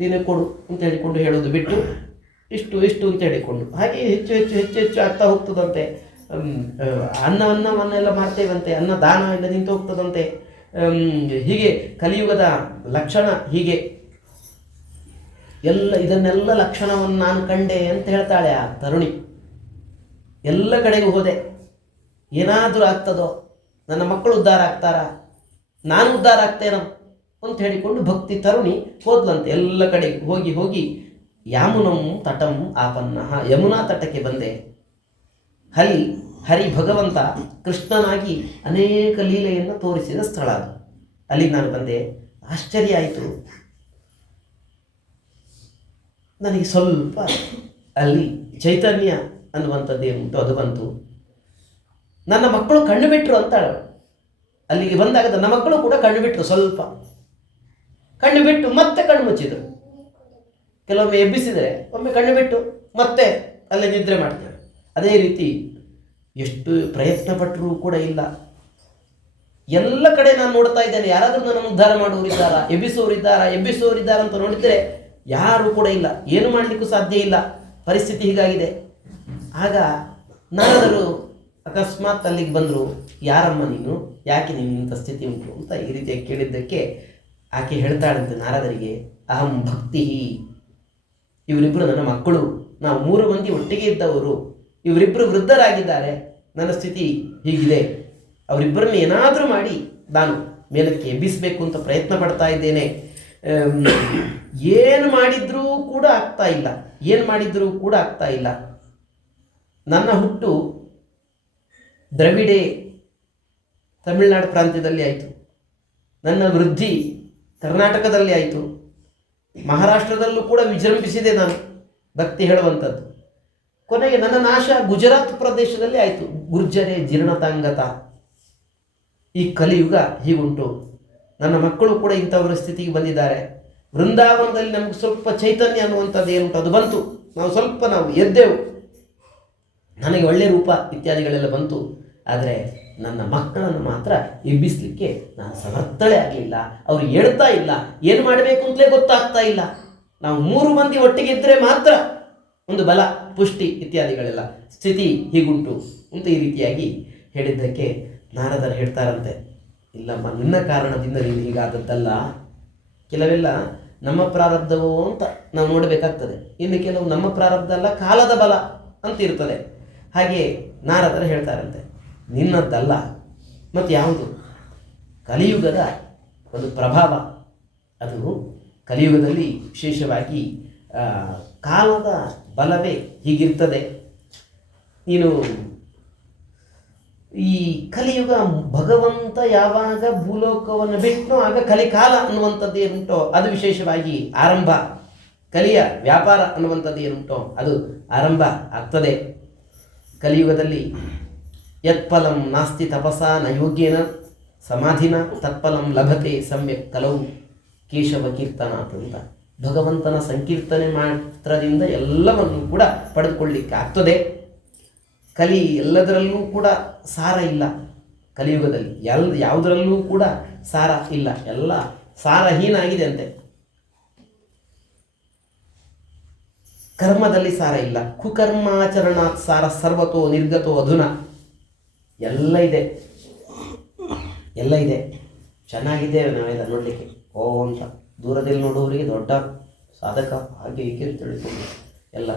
ನೀನು ಕೊಡು ಅಂತ ಹೇಳಿಕೊಂಡು ಹೇಳೋದು ಬಿಟ್ಟು ಇಷ್ಟು ಇಷ್ಟು ಅಂತ ಹೇಳಿಕೊಂಡು ಹಾಗೆ ಹೆಚ್ಚು ಹೆಚ್ಚು ಹೆಚ್ಚು ಹೆಚ್ಚು ಆಗ್ತಾ ಹೋಗ್ತದಂತೆ. ಅನ್ನವನ್ನೆಲ್ಲ ಮಾಡ್ತೇವಂತೆ, ಅನ್ನ ದಾನ ಎಲ್ಲ ನಿಂತು ಹೋಗ್ತದಂತೆ. ಹೀಗೆ ಕಲಿಯುಗದ ಲಕ್ಷಣ ಹೀಗೆ ಇದನ್ನೆಲ್ಲ ಲಕ್ಷಣವನ್ನು ನಾನು ಕಂಡೆ ಅಂತ ಹೇಳ್ತಾಳೆ ಆ ತರುಣಿ. ಎಲ್ಲ ಕಡೆಗೂ ಹೋದೆ, ಏನಾದರೂ ಆಗ್ತದೋ, ನನ್ನ ಮಕ್ಕಳು ಉದ್ಧಾರ ಆಗ್ತಾರಾ, ನಾನು ಉದ್ಧಾರ ಆಗ್ತೇನೋ ಅಂತ ಹೇಳಿಕೊಂಡು ಭಕ್ತಿ ತರುಣಿ ಹೋದ್ಲಂತೆ. ಎಲ್ಲ ಕಡೆಗೂ ಹೋಗಿ ಹೋಗಿ ಯಾಮುನಂ ತಟಂ ಆಪನ್ನ, ಯಮುನಾ ತಟಕ್ಕೆ ಬಂದೆ. ಹರಿ ಭಗವಂತ ಕೃಷ್ಣನಾಗಿ ಅನೇಕ ಲೀಲೆಯನ್ನು ತೋರಿಸಿದ ಸ್ಥಳ ಅದು. ಅಲ್ಲಿ ನಾನು ಬಂದೆ, ಆಶ್ಚರ್ಯ ಆಯಿತು ನನಗೆ. ಸ್ವಲ್ಪ ಅಲ್ಲಿ ಚೈತನ್ಯ ಅನ್ನುವಂಥದ್ದು ಏನುಂಟು ಅದು ಬಂತು. ನನ್ನ ಮಕ್ಕಳು ಕಣ್ಣು ಬಿಟ್ಟರು ಅಂತಾಳೆ. ಅಲ್ಲಿಗೆ ಬಂದಾಗ ನನ್ನ ಮಕ್ಕಳು ಕೂಡ ಕಣ್ಣು ಬಿಟ್ಟರು, ಸ್ವಲ್ಪ ಕಣ್ಣು ಬಿಟ್ಟು ಮತ್ತೆ ಕಣ್ಣು ಮುಚ್ಚಿದರು. ಕೆಲವೊಮ್ಮೆ ಎಬ್ಬಿಸಿದರೆ ಒಮ್ಮೆ ಕಣ್ಣು ಬಿಟ್ಟು ಮತ್ತೆ ಅಲ್ಲೇ ನಿದ್ರೆ ಮಾಡ್ತಾರೆ. ಅದೇ ರೀತಿ ಎಷ್ಟು ಪ್ರಯತ್ನ ಪಟ್ಟರೂ ಕೂಡ ಇಲ್ಲ. ಎಲ್ಲ ಕಡೆ ನಾನು ನೋಡ್ತಾ ಇದ್ದೇನೆ, ಯಾರಾದರೂ ನನ್ನನ್ನು ಉದ್ಧಾರ ಮಾಡುವವರಿದ್ದಾರಾ, ಎಬ್ಬಿಸುವವರಿದ್ದಾರಾ ಅಂತ ನೋಡಿದರೆ ಯಾರೂ ಕೂಡ ಇಲ್ಲ. ಏನು ಮಾಡಲಿಕ್ಕೂ ಸಾಧ್ಯ ಇಲ್ಲ, ಪರಿಸ್ಥಿತಿ ಹೀಗಾಗಿದೆ. ಆಗ ನಾರದರು ಅಕಸ್ಮಾತ್ ಅಲ್ಲಿಗೆ ಬಂದರು. ಯಾರಮ್ಮ ನೀನು, ಯಾಕೆ ನೀನು ಇಂಥ ಸ್ಥಿತಿ ಉಂಟು ಅಂತ ಈ ರೀತಿಯಾಗಿ ಕೇಳಿದ್ದಕ್ಕೆ ಆಕೆ ಹೇಳ್ತಾಳಂತೆ ನಾರದರಿಗೆ, ಅಹಂ ಭಕ್ತಿ, ಇವರಿಬ್ಬರು ನನ್ನ ಮಕ್ಕಳು, ನಾವು 3 ಮಂದಿ ಒಟ್ಟಿಗೆ ಇದ್ದವರು, ಇವರಿಬ್ಬರು ವೃದ್ಧರಾಗಿದ್ದಾರೆ, ನನ್ನ ಸ್ಥಿತಿ ಹೀಗಿದೆ, ಅವರಿಬ್ಬರನ್ನು ಏನಾದರೂ ಮಾಡಿ ನಾನು ಮೇಲಕ್ಕೆ ಎಬ್ಬಿಸಬೇಕು ಅಂತ ಪ್ರಯತ್ನ ಪಡ್ತಾ ಇದ್ದೇನೆ. ಏನು ಮಾಡಿದ್ರೂ ಕೂಡ ಆಗ್ತಾ ಇಲ್ಲ. ನನ್ನ ಹುಟ್ಟು ದ್ರವಿಡೆ ತಮಿಳುನಾಡು ಪ್ರಾಂತ್ಯದಲ್ಲಿ ಆಯಿತು, ನನ್ನ ವೃದ್ಧಿ ಕರ್ನಾಟಕದಲ್ಲಿ ಆಯಿತು, ಮಹಾರಾಷ್ಟ್ರದಲ್ಲೂ ಕೂಡ ವಿಜೃಂಭಿಸಿದೆ ನಾನು ಭಕ್ತಿ ಹೇಳುವಂಥದ್ದು. ಕೊನೆಗೆ ನನ್ನ ನಾಶ ಗುಜರಾತ್ ಪ್ರದೇಶದಲ್ಲಿ ಆಯಿತು, ಗುರ್ಜರೆ ಜೀರ್ಣತಾಂಗತ. ಈ ಕಲಿಯುಗ ಹೀಗುಂಟು. ನನ್ನ ಮಕ್ಕಳು ಕೂಡ ಇಂಥವರ ಸ್ಥಿತಿಗೆ ಬಂದಿದ್ದಾರೆ. ವೃಂದಾವನದಲ್ಲಿ ನಮಗೆ ಸ್ವಲ್ಪ ಚೈತನ್ಯ ಅನ್ನುವಂಥದ್ದು ಏನುಂಟು ಅದು ಬಂತು, ನಾವು ಎದ್ದೆವು, ನನಗೆ ಒಳ್ಳೆಯ ರೂಪ ಇತ್ಯಾದಿಗಳೆಲ್ಲ ಬಂತು. ಆದರೆ ನನ್ನ ಮಕ್ಕಳನ್ನು ಮಾತ್ರ ಎಬ್ಬಿಸಲಿಕ್ಕೆ ನಾನು ಸಮರ್ಥಳೆ ಆಗಲಿಲ್ಲ. ಅವರು ಹೇಳ್ತಾ ಇಲ್ಲ, ಏನು ಮಾಡಬೇಕು ಅಂತಲೇ ಗೊತ್ತಾಗ್ತಾ ಇಲ್ಲ. ನಾವು 3 ಮಂದಿ ಒಟ್ಟಿಗೆ ಇದ್ದರೆ ಮಾತ್ರ ಒಂದು ಬಲ, ಪುಷ್ಟಿ ಇತ್ಯಾದಿಗಳೆಲ್ಲ, ಸ್ಥಿತಿ ಹೀಗುಂಟು ಅಂತ ಈ ರೀತಿಯಾಗಿ ಹೇಳಿದ್ದಕ್ಕೆ ನಾರದರು ಹೇಳ್ತಾರಂತೆ, ಇಲ್ಲಮ್ಮ, ನಿನ್ನ ಕಾರಣದಿಂದ ನೀನು ಹೀಗಾದದ್ದಲ್ಲ. ಕೆಲವೆಲ್ಲ ನಮ್ಮ ಪ್ರಾರಬ್ಧವೋ ಅಂತ ನಾವು ನೋಡಬೇಕಾಗ್ತದೆ, ಇನ್ನು ಕೆಲವು ನಮ್ಮ ಪ್ರಾರಬ್ಧ ಅಲ್ಲ, ಕಾಲದ ಬಲ ಅಂತ ಇರ್ತದೆ. ಹಾಗೆ ನಾರದರು ಹೇಳ್ತಾರಂತೆ, ನಿನ್ನದ್ದಲ್ಲ, ಮತ್ತು ಯಾವುದು ಕಲಿಯುಗದ ಒಂದು ಪ್ರಭಾವ. ಅದು ಕಲಿಯುಗದಲ್ಲಿ ವಿಶೇಷವಾಗಿ ಕಾಲದ ಬಲವೇ ಹೀಗಿರ್ತದೆ. ನೀನು ಈ ಕಲಿಯುಗ ಭಗವಂತ ಯಾವಾಗ ಭೂಲೋಕವನ್ನು ಬಿಟ್ಟನೋ ಆಗ ಕಲಿಕಾಲ ಅನ್ನುವಂಥದ್ದು ಏನುಂಟೋ ಅದು ವಿಶೇಷವಾಗಿ ಆರಂಭ, ಕಲಿಯ ವ್ಯಾಪಾರ ಅನ್ನುವಂಥದ್ದು ಏನುಂಟೋ ಅದು ಆರಂಭ ಆಗ್ತದೆ. ಕಲಿಯುಗದಲ್ಲಿ ಯತ್ಫಲಂ ನಾಸ್ತಿ ತಪಸಾ ನಯೋಗ್ಯೇನ ಸಮಾಧಿನ ತತ್ಫಲಂ ಲಭತೆ ಸಮ್ಯಕ್ ಕಲವು ಕೇಶವ ಕೀರ್ತನಾಥ್ ಅಂತ. ಭಗವಂತನ ಸಂಕೀರ್ತನೆ ಮಾತ್ರದಿಂದ ಎಲ್ಲವನ್ನು ಕೂಡ ಪಡೆದುಕೊಳ್ಳಿಕ್ಕೆ ಆಗ್ತದೆ. ಎಲ್ಲದರಲ್ಲೂ ಕೂಡ ಸಾರ ಇಲ್ಲ. ಕಲಿಯುಗದಲ್ಲಿ ಯಾವುದರಲ್ಲೂ ಕೂಡ ಸಾರ ಇಲ್ಲ, ಎಲ್ಲ ಸಾರಹೀನ ಆಗಿದೆ ಅಂತೆ. ಕರ್ಮದಲ್ಲಿ ಸಾರ ಇಲ್ಲ. ಕುಕರ್ಮಾಚರಣಾತ್ ಸಾರ ಸರ್ವತೋ ನಿರ್ಗತೋ ಅಧುನ. ಎಲ್ಲ ಇದೆ, ಚೆನ್ನಾಗಿದ್ದೇವೆ ನಾವೆಲ್ಲ ನೋಡಲಿಕ್ಕೆ. ಅಂತ ದೂರದಲ್ಲಿ ನೋಡುವವರಿಗೆ ದೊಡ್ಡ ಸಾಧಕ ಹಾಗೆ ಹೀಗೆ ತಿಳಿದುಕೊಂಡು ಎಲ್ಲ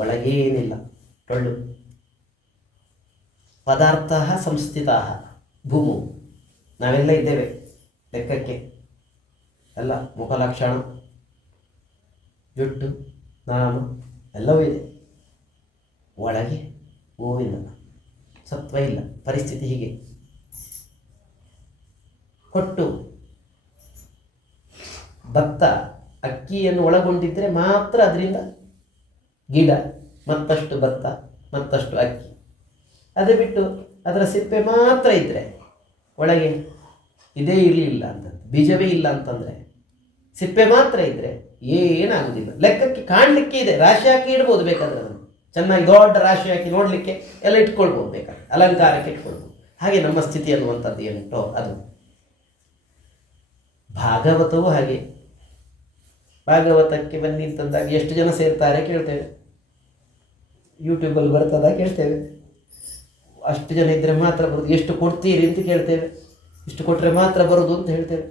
ಒಳಗೇನಿಲ್ಲ, ಟೊಳ್ಳು. ಪದಾರ್ಥ ಸಂಸ್ಥಿತ ಭೂಮು, ನಾವೆಲ್ಲ ಇದ್ದೇವೆ ಲೆಕ್ಕಕ್ಕೆ. ಎಲ್ಲ ಮುಖಲಕ್ಷಣ, ಜುಟ್ಟು, ನಾಮ ಎಲ್ಲವೂ ಇದೆ. ಒಳಗೆ ಗೋವಿಂದ, ಸತ್ವ ಇಲ್ಲ. ಪರಿಸ್ಥಿತಿ ಹೀಗೆ. ಕೊಟ್ಟು ಭತ್ತ ಅಕ್ಕಿಯನ್ನು ಒಳಗೊಂಡಿದ್ದರೆ ಮಾತ್ರ ಅದರಿಂದ ಗಿಡ, ಮತ್ತಷ್ಟು ಭತ್ತ, ಮತ್ತಷ್ಟು ಅಕ್ಕಿ. ಅದು ಬಿಟ್ಟು ಅದರ ಸಿಪ್ಪೆ ಮಾತ್ರ ಇದ್ದರೆ ಒಳಗೆ ಇದೇ ಇರಲಿಲ್ಲ ಅಂತ, ಬೀಜವೇ ಇಲ್ಲ ಅಂತಂದರೆ, ಸಿಪ್ಪೆ ಮಾತ್ರ ಇದ್ದರೆ ಏನಾಗುವುದಿಲ್ಲ. ಲೆಕ್ಕಕ್ಕೆ ಕಾಣಲಿಕ್ಕೆ ಇದೆ, ರಾಶಿ ಹಾಕಿ ಇಡ್ಬೋದು ಬೇಕಾದ್ರೆ, ಅದನ್ನು ಚೆನ್ನಾಗಿ ದೊಡ್ಡ ರಾಶಿ ಹಾಕಿ ನೋಡಲಿಕ್ಕೆ ಎಲ್ಲ ಇಟ್ಕೊಳ್ಬೋದು, ಬೇಕಾದ್ರೆ ಅಲಂಕಾರಕ್ಕೆ ಇಟ್ಕೊಳ್ಬೋದು. ಹಾಗೆ ನಮ್ಮ ಸ್ಥಿತಿ ಅನ್ನುವಂಥದ್ದು ಏನುಂಟೋ ಅದು. ಭಾಗವತವೂ ಹಾಗೆ. ಭಾಗವತಕ್ಕೆ ಬನ್ನಿ ಅಂತಂದಾಗ ಎಷ್ಟು ಜನ ಸೇರ್ತಾರೆ ಕೇಳ್ತೇವೆ, ಯೂಟ್ಯೂಬಲ್ಲಿ ಬರ್ತದ ಕೇಳ್ತೇವೆ. ಅಷ್ಟು ಜನ ಇದ್ದರೆ ಮಾತ್ರ ಬರೋದು. ಎಷ್ಟು ಕೊಡ್ತೀರಿ ಅಂತ ಕೇಳ್ತೇವೆ, ಇಷ್ಟು ಕೊಟ್ಟರೆ ಮಾತ್ರ ಬರೋದು ಅಂತ ಹೇಳ್ತೇವೆ.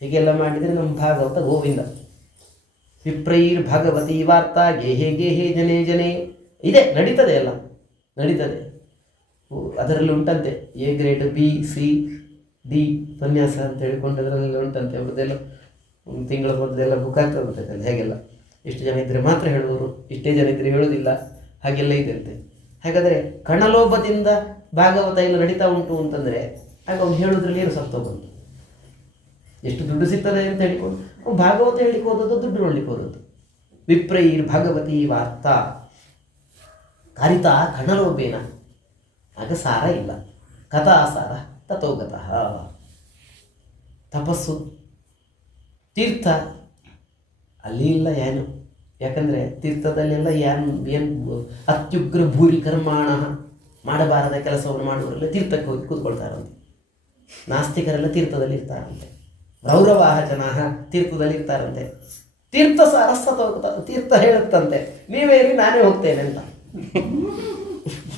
ಹೀಗೆಲ್ಲ ಮಾಡಿದರೆ ನಮ್ಮ ಭಾಗವತ ಗೋವಿಂದ. ವಿಪ್ರೈರ್ ಭಾಗವತಿ ವಾರ್ತಾ ಗೇಹೇ ಗೇಹೇ ಜನೇ ಜನೇ ಇದೆ, ನಡೀತದೆ, ಎಲ್ಲ ನಡೀತದೆ. ಅದರಲ್ಲಿ ಉಂಟಂತೆ A grade, B, C, D ಉಪನ್ಯಾಸ ಅಂತ ಹೇಳಿಕೊಂಡು ಅದರಲ್ಲಿ ಉಂಟಂತೆ. ಅವ್ರದ್ದೆಲ್ಲ ಒಂದು ತಿಂಗಳ ಮೊದಲೆಲ್ಲ ಬುಕ್ ಆಗ್ತದೆ ಅಲ್ಲಿ. ಹೇಗೆಲ್ಲ ಎಷ್ಟು ಜನ ಇದ್ದರೆ ಮಾತ್ರ ಹೇಳುವರು, ಇಷ್ಟೇ ಜನ ಇದ್ದರೆ ಹೇಳೋದಿಲ್ಲ, ಹಾಗೆಲ್ಲ ಇದೆ ಅಂತೆ. ಹಾಗಾದರೆ ಕಣಲೋಭದಿಂದ ಭಾಗವತ ಎಲ್ಲ ನಡೀತಾ ಉಂಟು ಅಂತಂದರೆ ಆಗ ಅವ್ನು ಹೇಳೋದ್ರಲ್ಲಿ ಏನು ಸತ್ತೋಗ್ಬಂತು. ಎಷ್ಟು ದುಡ್ಡು ಸಿಗ್ತದೆ ಅಂತ ಹೇಳಿಕೊಂಡು ಭಾಗವತ ಹೇಳಿಕ್ಕೆ ಹೋದದ್ದು, ದುಡ್ಡು ನೋಡ್ಲಿಕ್ಕೆ ಹೋದದ್ದು. ವಿಪ್ರೈರ್ ಭಾಗವತಿ ವಾರ್ತಾ ಕಾರಿತಾ ಕಣಲೋಭೇನ, ಆಗ ಸಾರ ಇಲ್ಲ. ಕಥಾಸಾರ ತಥೋಗತಃ. ತಪಸ್ಸು ತೀರ್ಥ ಅಲ್ಲಿ ಇಲ್ಲ ಏನು. ಯಾಕಂದರೆ ತೀರ್ಥದಲ್ಲೆಲ್ಲ ಏನು ಅತ್ಯುಗ್ರ ಭೂರಿ ಕರ್ಮಾಣ, ಮಾಡಬಾರದ ಕೆಲಸವನ್ನು ಮಾಡುವವರೆಲ್ಲ ತೀರ್ಥಕ್ಕೆ ಹೋಗಿ ಕೂತ್ಕೊಳ್ತಾರಂತೆ. ನಾಸ್ತಿಕರೆಲ್ಲ ತೀರ್ಥದಲ್ಲಿ ಇರ್ತಾರಂತೆ. ರೌರವಾಹ ಜನ ತೀರ್ಥದಲ್ಲಿ ಇರ್ತಾರಂತೆ. ತೀರ್ಥ ಸಾರಸ್ವತ ಹೋಗ್ತಾರೆ, ತೀರ್ಥ ಹೇಳುತ್ತಂತೆ ನೀವೇರಿ ನಾನೇ ಹೋಗ್ತೇನೆ ಅಂತ.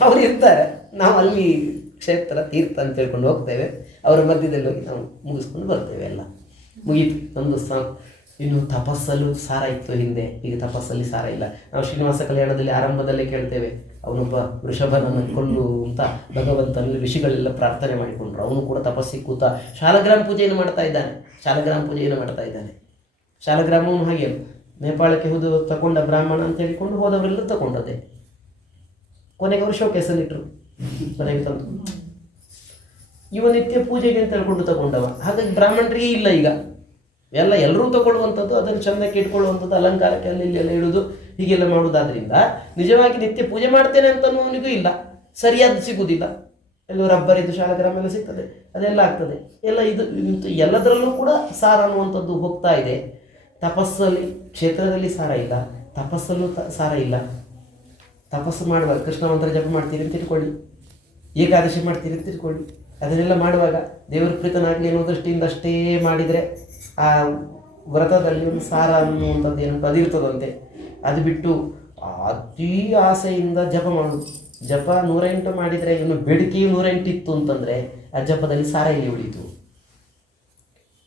ಅವ್ರು ಇರ್ತಾರೆ, ನಾವು ಅಲ್ಲಿ ಕ್ಷೇತ್ರ ತೀರ್ಥ ಅಂತ ಹೇಳ್ಕೊಂಡು ಹೋಗ್ತೇವೆ. ಅವರ ಮಧ್ಯದಲ್ಲಿ ಹೋಗಿ ನಾವು ಮುಗಿಸ್ಕೊಂಡು ಬರ್ತೇವೆ. ಎಲ್ಲ ಮುಗೀತು ನಮ್ಮದು. ಇನ್ನು ತಪಸ್ಸಲ್ಲೂ ಸಾರ ಇತ್ತು ಹಿಂದೆ, ಈಗ ತಪಸ್ಸಲ್ಲಿ ಸಾರ ಇಲ್ಲ. ನಾವು ಶ್ರೀನಿವಾಸ ಕಲ್ಯಾಣದಲ್ಲಿ ಆರಂಭದಲ್ಲೇ ಕೇಳ್ತೇವೆ, ಅವನೊಬ್ಬ ವೃಷಭನನ್ನು ಕೊಲ್ಲು ಅಂತ ಭಗವಂತನಲ್ಲಿ ಋಷಿಗಳೆಲ್ಲ ಪ್ರಾರ್ಥನೆ ಮಾಡಿಕೊಂಡ್ರು. ಅವನು ಕೂಡ ತಪಸ್ಸಿಗೆ ಕೂತ ಶಾಲಗ್ರಾಮ ಪೂಜೆಯನ್ನು ಮಾಡ್ತಾ ಇದ್ದಾನೆ. ಶಾಲಗ್ರಾಮವನು ಹಾಗೆ ನೇಪಾಳಕ್ಕೆ ಹೋದು ತಗೊಂಡ ಬ್ರಾಹ್ಮಣ ಅಂತ ಹೇಳಿಕೊಂಡು ಹೋದವರೆಲ್ಲ ತಗೊಂಡದೆ. ಕೊನೆಗೆ ಅವರು ಶೋಕೇಸಲ್ಲಿಟ್ಟರು. ಕೊನೆಗೆ ತಂದು ಇವ ನಿತ್ಯ ಪೂಜೆಗೆ ಅಂತ ಹೇಳ್ಕೊಂಡು ತಗೊಂಡವ. ಹಾಗಾಗಿ ಬ್ರಾಹ್ಮಣರಿಗೆ ಇಲ್ಲ ಈಗ, ಎಲ್ಲರೂ ತಗೊಳ್ಳುವಂಥದ್ದು, ಅದನ್ನು ಚೆಂದಕ್ಕೆ ಇಟ್ಕೊಳ್ಳುವಂಥದ್ದು, ಅಲಂಕಾರಕ್ಕೆ ಅಲ್ಲಿ ಇಲ್ಲೆಲ್ಲ ಇಡೋದು, ಹೀಗೆಲ್ಲ ಮಾಡುವುದಾದ್ರಿಂದ ನಿಜವಾಗಿ ನಿತ್ಯ ಪೂಜೆ ಮಾಡ್ತೇನೆ ಅಂತನೂ ಇಲ್ಲ, ಸರಿಯಾದ ಸಿಗುವುದಿಲ್ಲ. ಎಲ್ಲೋ ರಬ್ಬರಿದ್ದು ಶಾಲಗ್ರಾಮ ಎಲ್ಲ ಸಿಗ್ತದೆ, ಅದೆಲ್ಲ ಆಗ್ತದೆ. ಎಲ್ಲ ಇದು ಎಲ್ಲದರಲ್ಲೂ ಕೂಡ ಸಾರ ಅನ್ನುವಂಥದ್ದು ಹೋಗ್ತಾ ಇದೆ. ತಪಸ್ಸಲ್ಲಿ ಕ್ಷೇತ್ರದಲ್ಲಿ ಸಾರ ಇಲ್ಲ, ತಪಸ್ಸಲ್ಲೂ ಸಾರ ಇಲ್ಲ. ತಪಸ್ಸು ಮಾಡುವಾಗ ಕೃಷ್ಣ ಮಂತ್ರ ಜಪ ಮಾಡ್ತೀರಿ ಅಂತ ಇಟ್ಕೊಳ್ಳಿ, ಏಕಾದಶಿ ಮಾಡ್ತೀರಿ ಅಂತ ಇಟ್ಕೊಳ್ಳಿ. ಅದನ್ನೆಲ್ಲ ಮಾಡುವಾಗ ದೇವರ ಪ್ರೀತನಾಗಲಿ ಅನ್ನೋ ದೃಷ್ಟಿಯಿಂದ ಅಷ್ಟೇ ಮಾಡಿದರೆ ಆ ವ್ರತದಲ್ಲಿ ಒಂದು ಸಾರ ಅನ್ನುವಂಥದ್ದು ಏನಂತ ಅದಿರ್ತದಂತೆ. ಅದು ಬಿಟ್ಟು ಅತೀ ಆಸೆಯಿಂದ ಜಪ ಮಾಡೋದು. ಜಪ 108 ಮಾಡಿದರೆ ಇನ್ನು ಬೇಡಿಕೆಯು 108 ಇತ್ತು ಅಂತಂದರೆ ಆ ಜಪದಲ್ಲಿ ಸಾರ ಇಲ್ಲಿ ಉಳಿತು.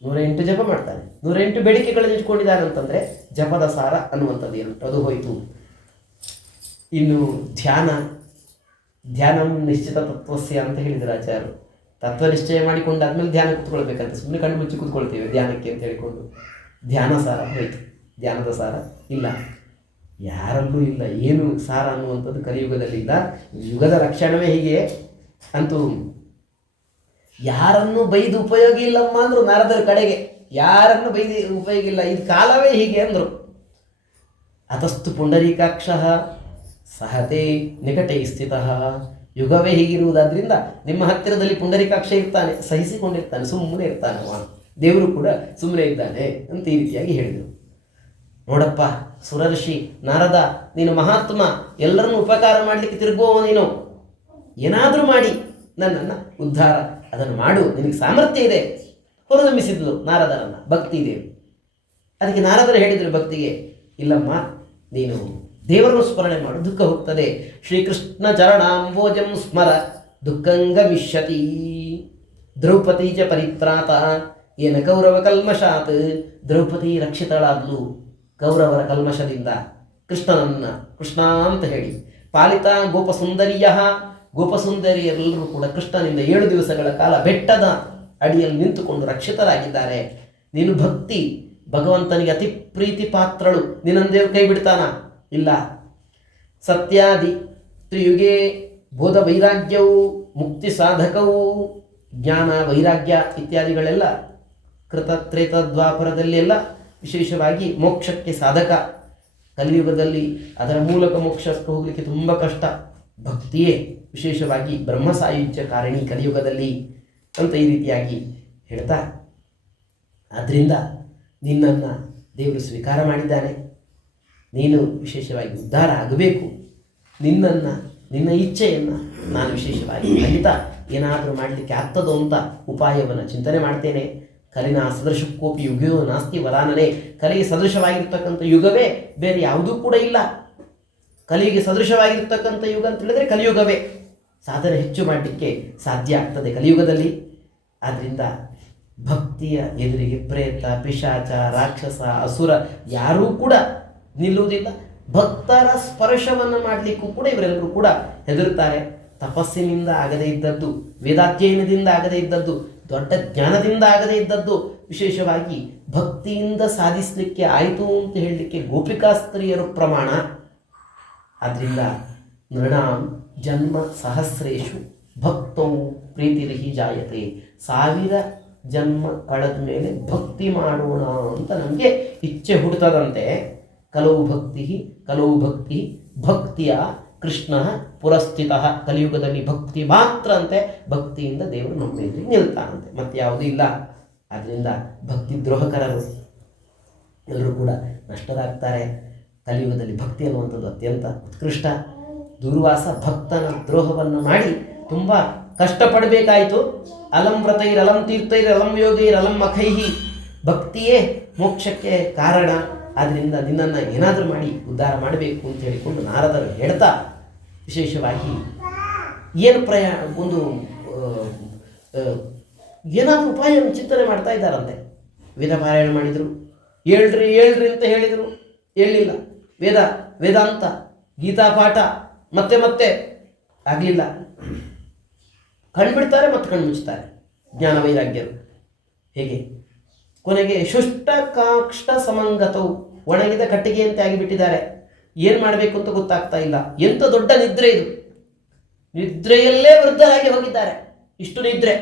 108 ಜಪ ಮಾಡ್ತಾನೆ, 108 ಬೇಡಿಕೆಗಳನ್ನು ಇಟ್ಕೊಂಡಿದ್ದಾನಂತಂದರೆ ಜಪದ ಸಾರ ಅನ್ನುವಂಥದ್ದು ಏನು ಅದು ಹೋಯಿತು. ಇನ್ನು ಧ್ಯಾನ ನಿಶ್ಚಿತ ತತ್ವಸ್ಯ ಅಂತ ಹೇಳಿದರು ಆಚಾರ್ಯರು. ತತ್ವ ನಿಶ್ಚಯ ಮಾಡಿಕೊಂಡಾದ್ಮೇಲೆ ಧ್ಯಾನ ಕೂತ್ಕೊಳ್ಬೇಕಂತ. ಸುಮ್ಮನೆ ಕಣ್ಣು ಮುಚ್ಚಿ ಕೂತ್ಕೊಳ್ತೇವೆ ಧ್ಯಾನಕ್ಕೆ ಅಂತ ಹೇಳಿಕೊಂಡು. ಧ್ಯಾನ ಸಾರ ಹೋಯಿತು, ಧ್ಯಾನದ ಸಾರ ಇಲ್ಲ, ಯಾರಲ್ಲೂ ಇಲ್ಲ. ಏನು ಸಾರ ಅನ್ನುವಂಥದ್ದು ಕಲಿಯುಗದಲ್ಲಿಲ್ಲ. ಯುಗದ ಲಕ್ಷಣವೇ ಹೀಗೆ. ಅಂತೂ ಯಾರನ್ನು ಬೈದು ಉಪಯೋಗ ಇಲ್ಲಮ್ಮ ಅಂದರು ನಾರದರ ಕಡೆಗೆ. ಯಾರನ್ನು ಬೈದು ಉಪಯೋಗ ಇಲ್ಲ, ಇದು ಕಾಲವೇ ಹೀಗೆ ಅಂದರು. ಅತಸ್ತು ಪುಂಡರೀಕಾಕ್ಷ ಸಹತೆ ನಿಕಟೈ ಸ್ಥಿತಃ. ಯುಗವೇ ಹೀಗಿರುವುದಾದ್ರಿಂದ ನಿಮ್ಮ ಹತ್ತಿರದಲ್ಲಿ ಪುಂಡರೀಕಾಕ್ಷ ಇರ್ತಾನೆ, ಸಹಿಸಿಕೊಂಡಿರ್ತಾನೆ, ಸುಮ್ಮನೆ ಇರ್ತಾನೆ. ದೇವರು ಕೂಡ ಸುಮ್ಮನೆ ಇದ್ದಾನೆ ಅಂತ ಈ ರೀತಿಯಾಗಿ ಹೇಳಿದರು. ನೋಡಪ್ಪ ಸುರಋಷಿ ನಾರದ, ನೀನು ಮಹಾತ್ಮ, ಎಲ್ಲರನ್ನು ಉಪಕಾರ ಮಾಡಲಿಕ್ಕೆ ತಿರುಗುವವ ನೀನು. ಏನಾದರೂ ಮಾಡಿ ನನ್ನನ್ನು ಉದ್ಧಾರ ಅದನ್ನು ಮಾಡು, ನಿನಗೆ ಸಾಮರ್ಥ್ಯ ಇದೆ. ಹೊರನಂಬಿಸಿದ್ಲು ನಾರದರನ್ನು ಭಕ್ತಿ ದೇವಿ. ಅದಕ್ಕೆ ನಾರದರು ಹೇಳಿದರು ಭಕ್ತಿಗೆ, ಇಲ್ಲಮ್ಮ ನೀನು ದೇವರನ್ನು ಸ್ಮರಣೆ ಮಾಡು, ದುಃಖ ಹೋಗ್ತದೆ. ಶ್ರೀಕೃಷ್ಣ ಚರಣಾಂಬೋಜಂ ಸ್ಮರ ದುಃಖಂಗಮಿಷ್ಯತಿ. ದ್ರೌಪದಿ ಚ ಪರಿತ್ರಾತ ಏನ ಕೌರವ ಕಲ್ಮಷಾತ್. ದ್ರೌಪದಿ ರಕ್ಷಿತಳಾದ್ಲು ಕೌರವರ ಕಲ್ಮಶದಿಂದ. ಕೃಷ್ಣ ಅಂತ ಹೇಳಿ ಪಾಲಿತ ಗೋಪಸುಂದರಿಯ, ಗೋಪಸುಂದರಿಯರೆಲ್ಲರೂ ಕೂಡ ಕೃಷ್ಣನಿಂದ 7 ದಿವಸಗಳ ಕಾಲ ಬೆಟ್ಟದ ಅಡಿಯಲ್ಲಿ ನಿಂತುಕೊಂಡು ರಕ್ಷಿತರಾಗಿದ್ದಾರೆ. ನೀನು ಭಕ್ತಿ, ಭಗವಂತನಿಗೆ ಅತಿ ಪ್ರೀತಿ ಪಾತ್ರಳು, ನಿನ್ನಂದೇವ್ ಕೈ ಬಿಡ್ತಾನ ಇಲ್ಲ. ಸತ್ಯಾದಿ ತ್ರಿಯುಗೆ ಬೋಧ ವೈರಾಗ್ಯವು ಮುಕ್ತಿ ಸಾಧಕವು. ಜ್ಞಾನ ವೈರಾಗ್ಯ ಇತ್ಯಾದಿಗಳೆಲ್ಲ ಕೃತ ತ್ರೇತ ದ್ವಾಪರದಲ್ಲಿ ಎಲ್ಲ ವಿಶೇಷವಾಗಿ ಮೋಕ್ಷಕ್ಕೆ ಸಾಧಕ. ಕಲಿಯುಗದಲ್ಲಿ ಅದರ ಮೂಲಕ ಮೋಕ್ಷಕ್ಕೆ ಹೋಗಲಿಕ್ಕೆ ತುಂಬ ಕಷ್ಟ. ಭಕ್ತಿಯೇ ವಿಶೇಷವಾಗಿ ಬ್ರಹ್ಮ ಸಾಯುಜ್ಯ ಕಾರಣಿ ಕಲಿಯುಗದಲ್ಲಿ ಅಂತ ಈ ರೀತಿಯಾಗಿ ಹೇಳ್ತಾ, ಆದ್ದರಿಂದ ನಿನ್ನನ್ನು ದೇವರು ಸ್ವೀಕಾರ ಮಾಡಿದ್ದಾನೆ. ನೀನು ವಿಶೇಷವಾಗಿ ಉದ್ಧಾರ ಆಗಬೇಕು. ನಿನ್ನ ಇಚ್ಛೆಯನ್ನು ನಾನು ವಿಶೇಷವಾಗಿ ಖಂಡಿತ ಏನಾದರೂ ಮಾಡಲಿಕ್ಕೆ ಆಗ್ತದೋ ಅಂತ ಉಪಾಯವನ್ನು ಚಿಂತನೆ ಮಾಡ್ತೇನೆ. ಕಲಿನ ಸದೃಶಕ್ಕೋಪಿ ಯುಗೋ ನಾಸ್ತಿ ವರಾನನೇ. ಕಲಿಗೆ ಸದೃಶವಾಗಿರ್ತಕ್ಕಂಥ ಯುಗವೇ ಬೇರೆ ಯಾವುದೂ ಕೂಡ ಇಲ್ಲ. ಕಲಿಗೆ ಸದೃಶವಾಗಿರ್ತಕ್ಕಂಥ ಯುಗ ಅಂತ ಹೇಳಿದ್ರೆ ಕಲಿಯುಗವೇ. ಸಾಧನೆ ಹೆಚ್ಚು ಮಾಡಲಿಕ್ಕೆ ಸಾಧ್ಯ ಆಗ್ತದೆ ಕಲಿಯುಗದಲ್ಲಿ. ಆದ್ದರಿಂದ ಭಕ್ತಿಯ ಎದುರಿಗೆ ಪ್ರೇತ, ಪಿಶಾಚ, ರಾಕ್ಷಸ, ಅಸುರ ಯಾರೂ ಕೂಡ ನಿಲ್ಲುವುದಿಲ್ಲ. ಭಕ್ತರ ಸ್ಪರ್ಶವನ್ನು ಮಾಡಲಿಕ್ಕೂ ಕೂಡ ಇವರೆಲ್ಲರೂ ಕೂಡ ಹೆದರುತ್ತಾರೆ. ತಪಸ್ಸಿನಿಂದ ಆಗದೇ ಇದ್ದದ್ದು, ವೇದಾಧ್ಯಯನದಿಂದ ಆಗದೇ ಇದ್ದದ್ದು, ದೊಡ್ಡ ಜ್ಞಾನದಿಂದ ಆಗದೇ ಇದ್ದದ್ದು ವಿಶೇಷವಾಗಿ ಭಕ್ತಿಯಿಂದ ಸಾಧಿಸಲಿಕ್ಕೆ ಆಯಿತು ಅಂತ ಹೇಳಲಿಕ್ಕೆ ಗೋಪಿಕಾಸ್ತ್ರೀಯರು ಪ್ರಮಾಣ. ಆದ್ದರಿಂದ ನೃಣಾಂ ಜನ್ಮ ಸಹಸ್ರೇಶು ಭಕ್ತೌ ಪ್ರೀತಿರ್ಹಿ ಜಾಯತೆ. 1000 ಜನ್ಮ ಕಳೆದ ಮೇಲೆ ಭಕ್ತಿ ಮಾಡೋಣ ಅಂತ ನಮಗೆ ಇಚ್ಛೆ ಹುಡ್ತದಂತೆ. ಕಲವು ಭಕ್ತಿ ಭಕ್ತಿಯ ಕೃಷ್ಣ ಪುರಸ್ಥಿತ. ಕಲಿಯುಗದಲ್ಲಿ ಭಕ್ತಿ ಮಾತ್ರ ಅಂತೆ. ಭಕ್ತಿಯಿಂದ ದೇವರು ನಮ್ಮ ಎದುರಿಗೆ ನಿಲ್ತಾನಂತೆ, ಮತ್ತೆ ಯಾವುದೂ ಇಲ್ಲ. ಆದ್ದರಿಂದ ಭಕ್ತಿ ದ್ರೋಹಕರರು ಎಲ್ಲರೂ ಕೂಡ ನಷ್ಟರಾಗ್ತಾರೆ. ಕಲಿಯುಗದಲ್ಲಿ ಭಕ್ತಿ ಅನ್ನುವಂಥದ್ದು ಅತ್ಯಂತ ಉತ್ಕೃಷ್ಟ. ದೂರ್ವಾಸ ಭಕ್ತನ ದ್ರೋಹವನ್ನು ಮಾಡಿ ತುಂಬ ಕಷ್ಟಪಡಬೇಕಾಯಿತು. ಅಲಂ ವ್ರತೈರಲಂ ತೀರ್ಥೈರಲಂ ಯೋಗೈರಲಂ ಮಖೈಹಿ. ಭಕ್ತಿಯೇ ಮೋಕ್ಷಕ್ಕೆ ಕಾರಣ. ಆದ್ದರಿಂದ ನಿನ್ನನ್ನು ಏನಾದರೂ ಮಾಡಿ ಉದ್ಧಾರ ಮಾಡಬೇಕು ಅಂತ ಹೇಳಿಕೊಂಡು ನಾರದರು ಹೇಳ್ತಾ ವಿಶೇಷವಾಗಿ ಏನು ಏನಾದರೂ ಉಪಾಯವನ್ನು ಚಿಂತನೆ ಮಾಡ್ತಾ ಇದ್ದಾರಂತೆ. ವೇದ ಪಾರಾಯಣ ಮಾಡಿದರು. ಹೇಳ್ರಿ ಅಂತ ಹೇಳಿದರು, ಹೇಳಲಿಲ್ಲ. ವೇದಾಂತ ಗೀತಾ ಪಾಠ ಮತ್ತೆ ಆಗಲಿಲ್ಲ. ಕಣ್ಬಿಡ್ತಾರೆ ಮತ್ತು ಕಣ್ಮುಚ್ತಾರೆ ಜ್ಞಾನ ವೈರಾಗ್ಯರು. ಹೇಗೆ ಕೊನೆಗೆ ಶುಷ್ಟ ಕಾಕ್ಷ ಸಮಂಗತವು, ಒಣಗಿದ ಕಟ್ಟಿಗೆಯಂತೆ ಆಗಿಬಿಟ್ಟಿದ್ದಾರೆ. ಏನು ಮಾಡಬೇಕು ಅಂತ ಗೊತ್ತಾಗ್ತಾ ಇಲ್ಲ. ಎಂಥ ದೊಡ್ಡ ನಿದ್ರೆ ಇದು. ನಿದ್ರೆಯಲ್ಲೇ ವೃದ್ಧರಾಗಿ ಹೋಗಿದ್ದಾರೆ. ಇಷ್ಟು ನಿದ್ರೆ,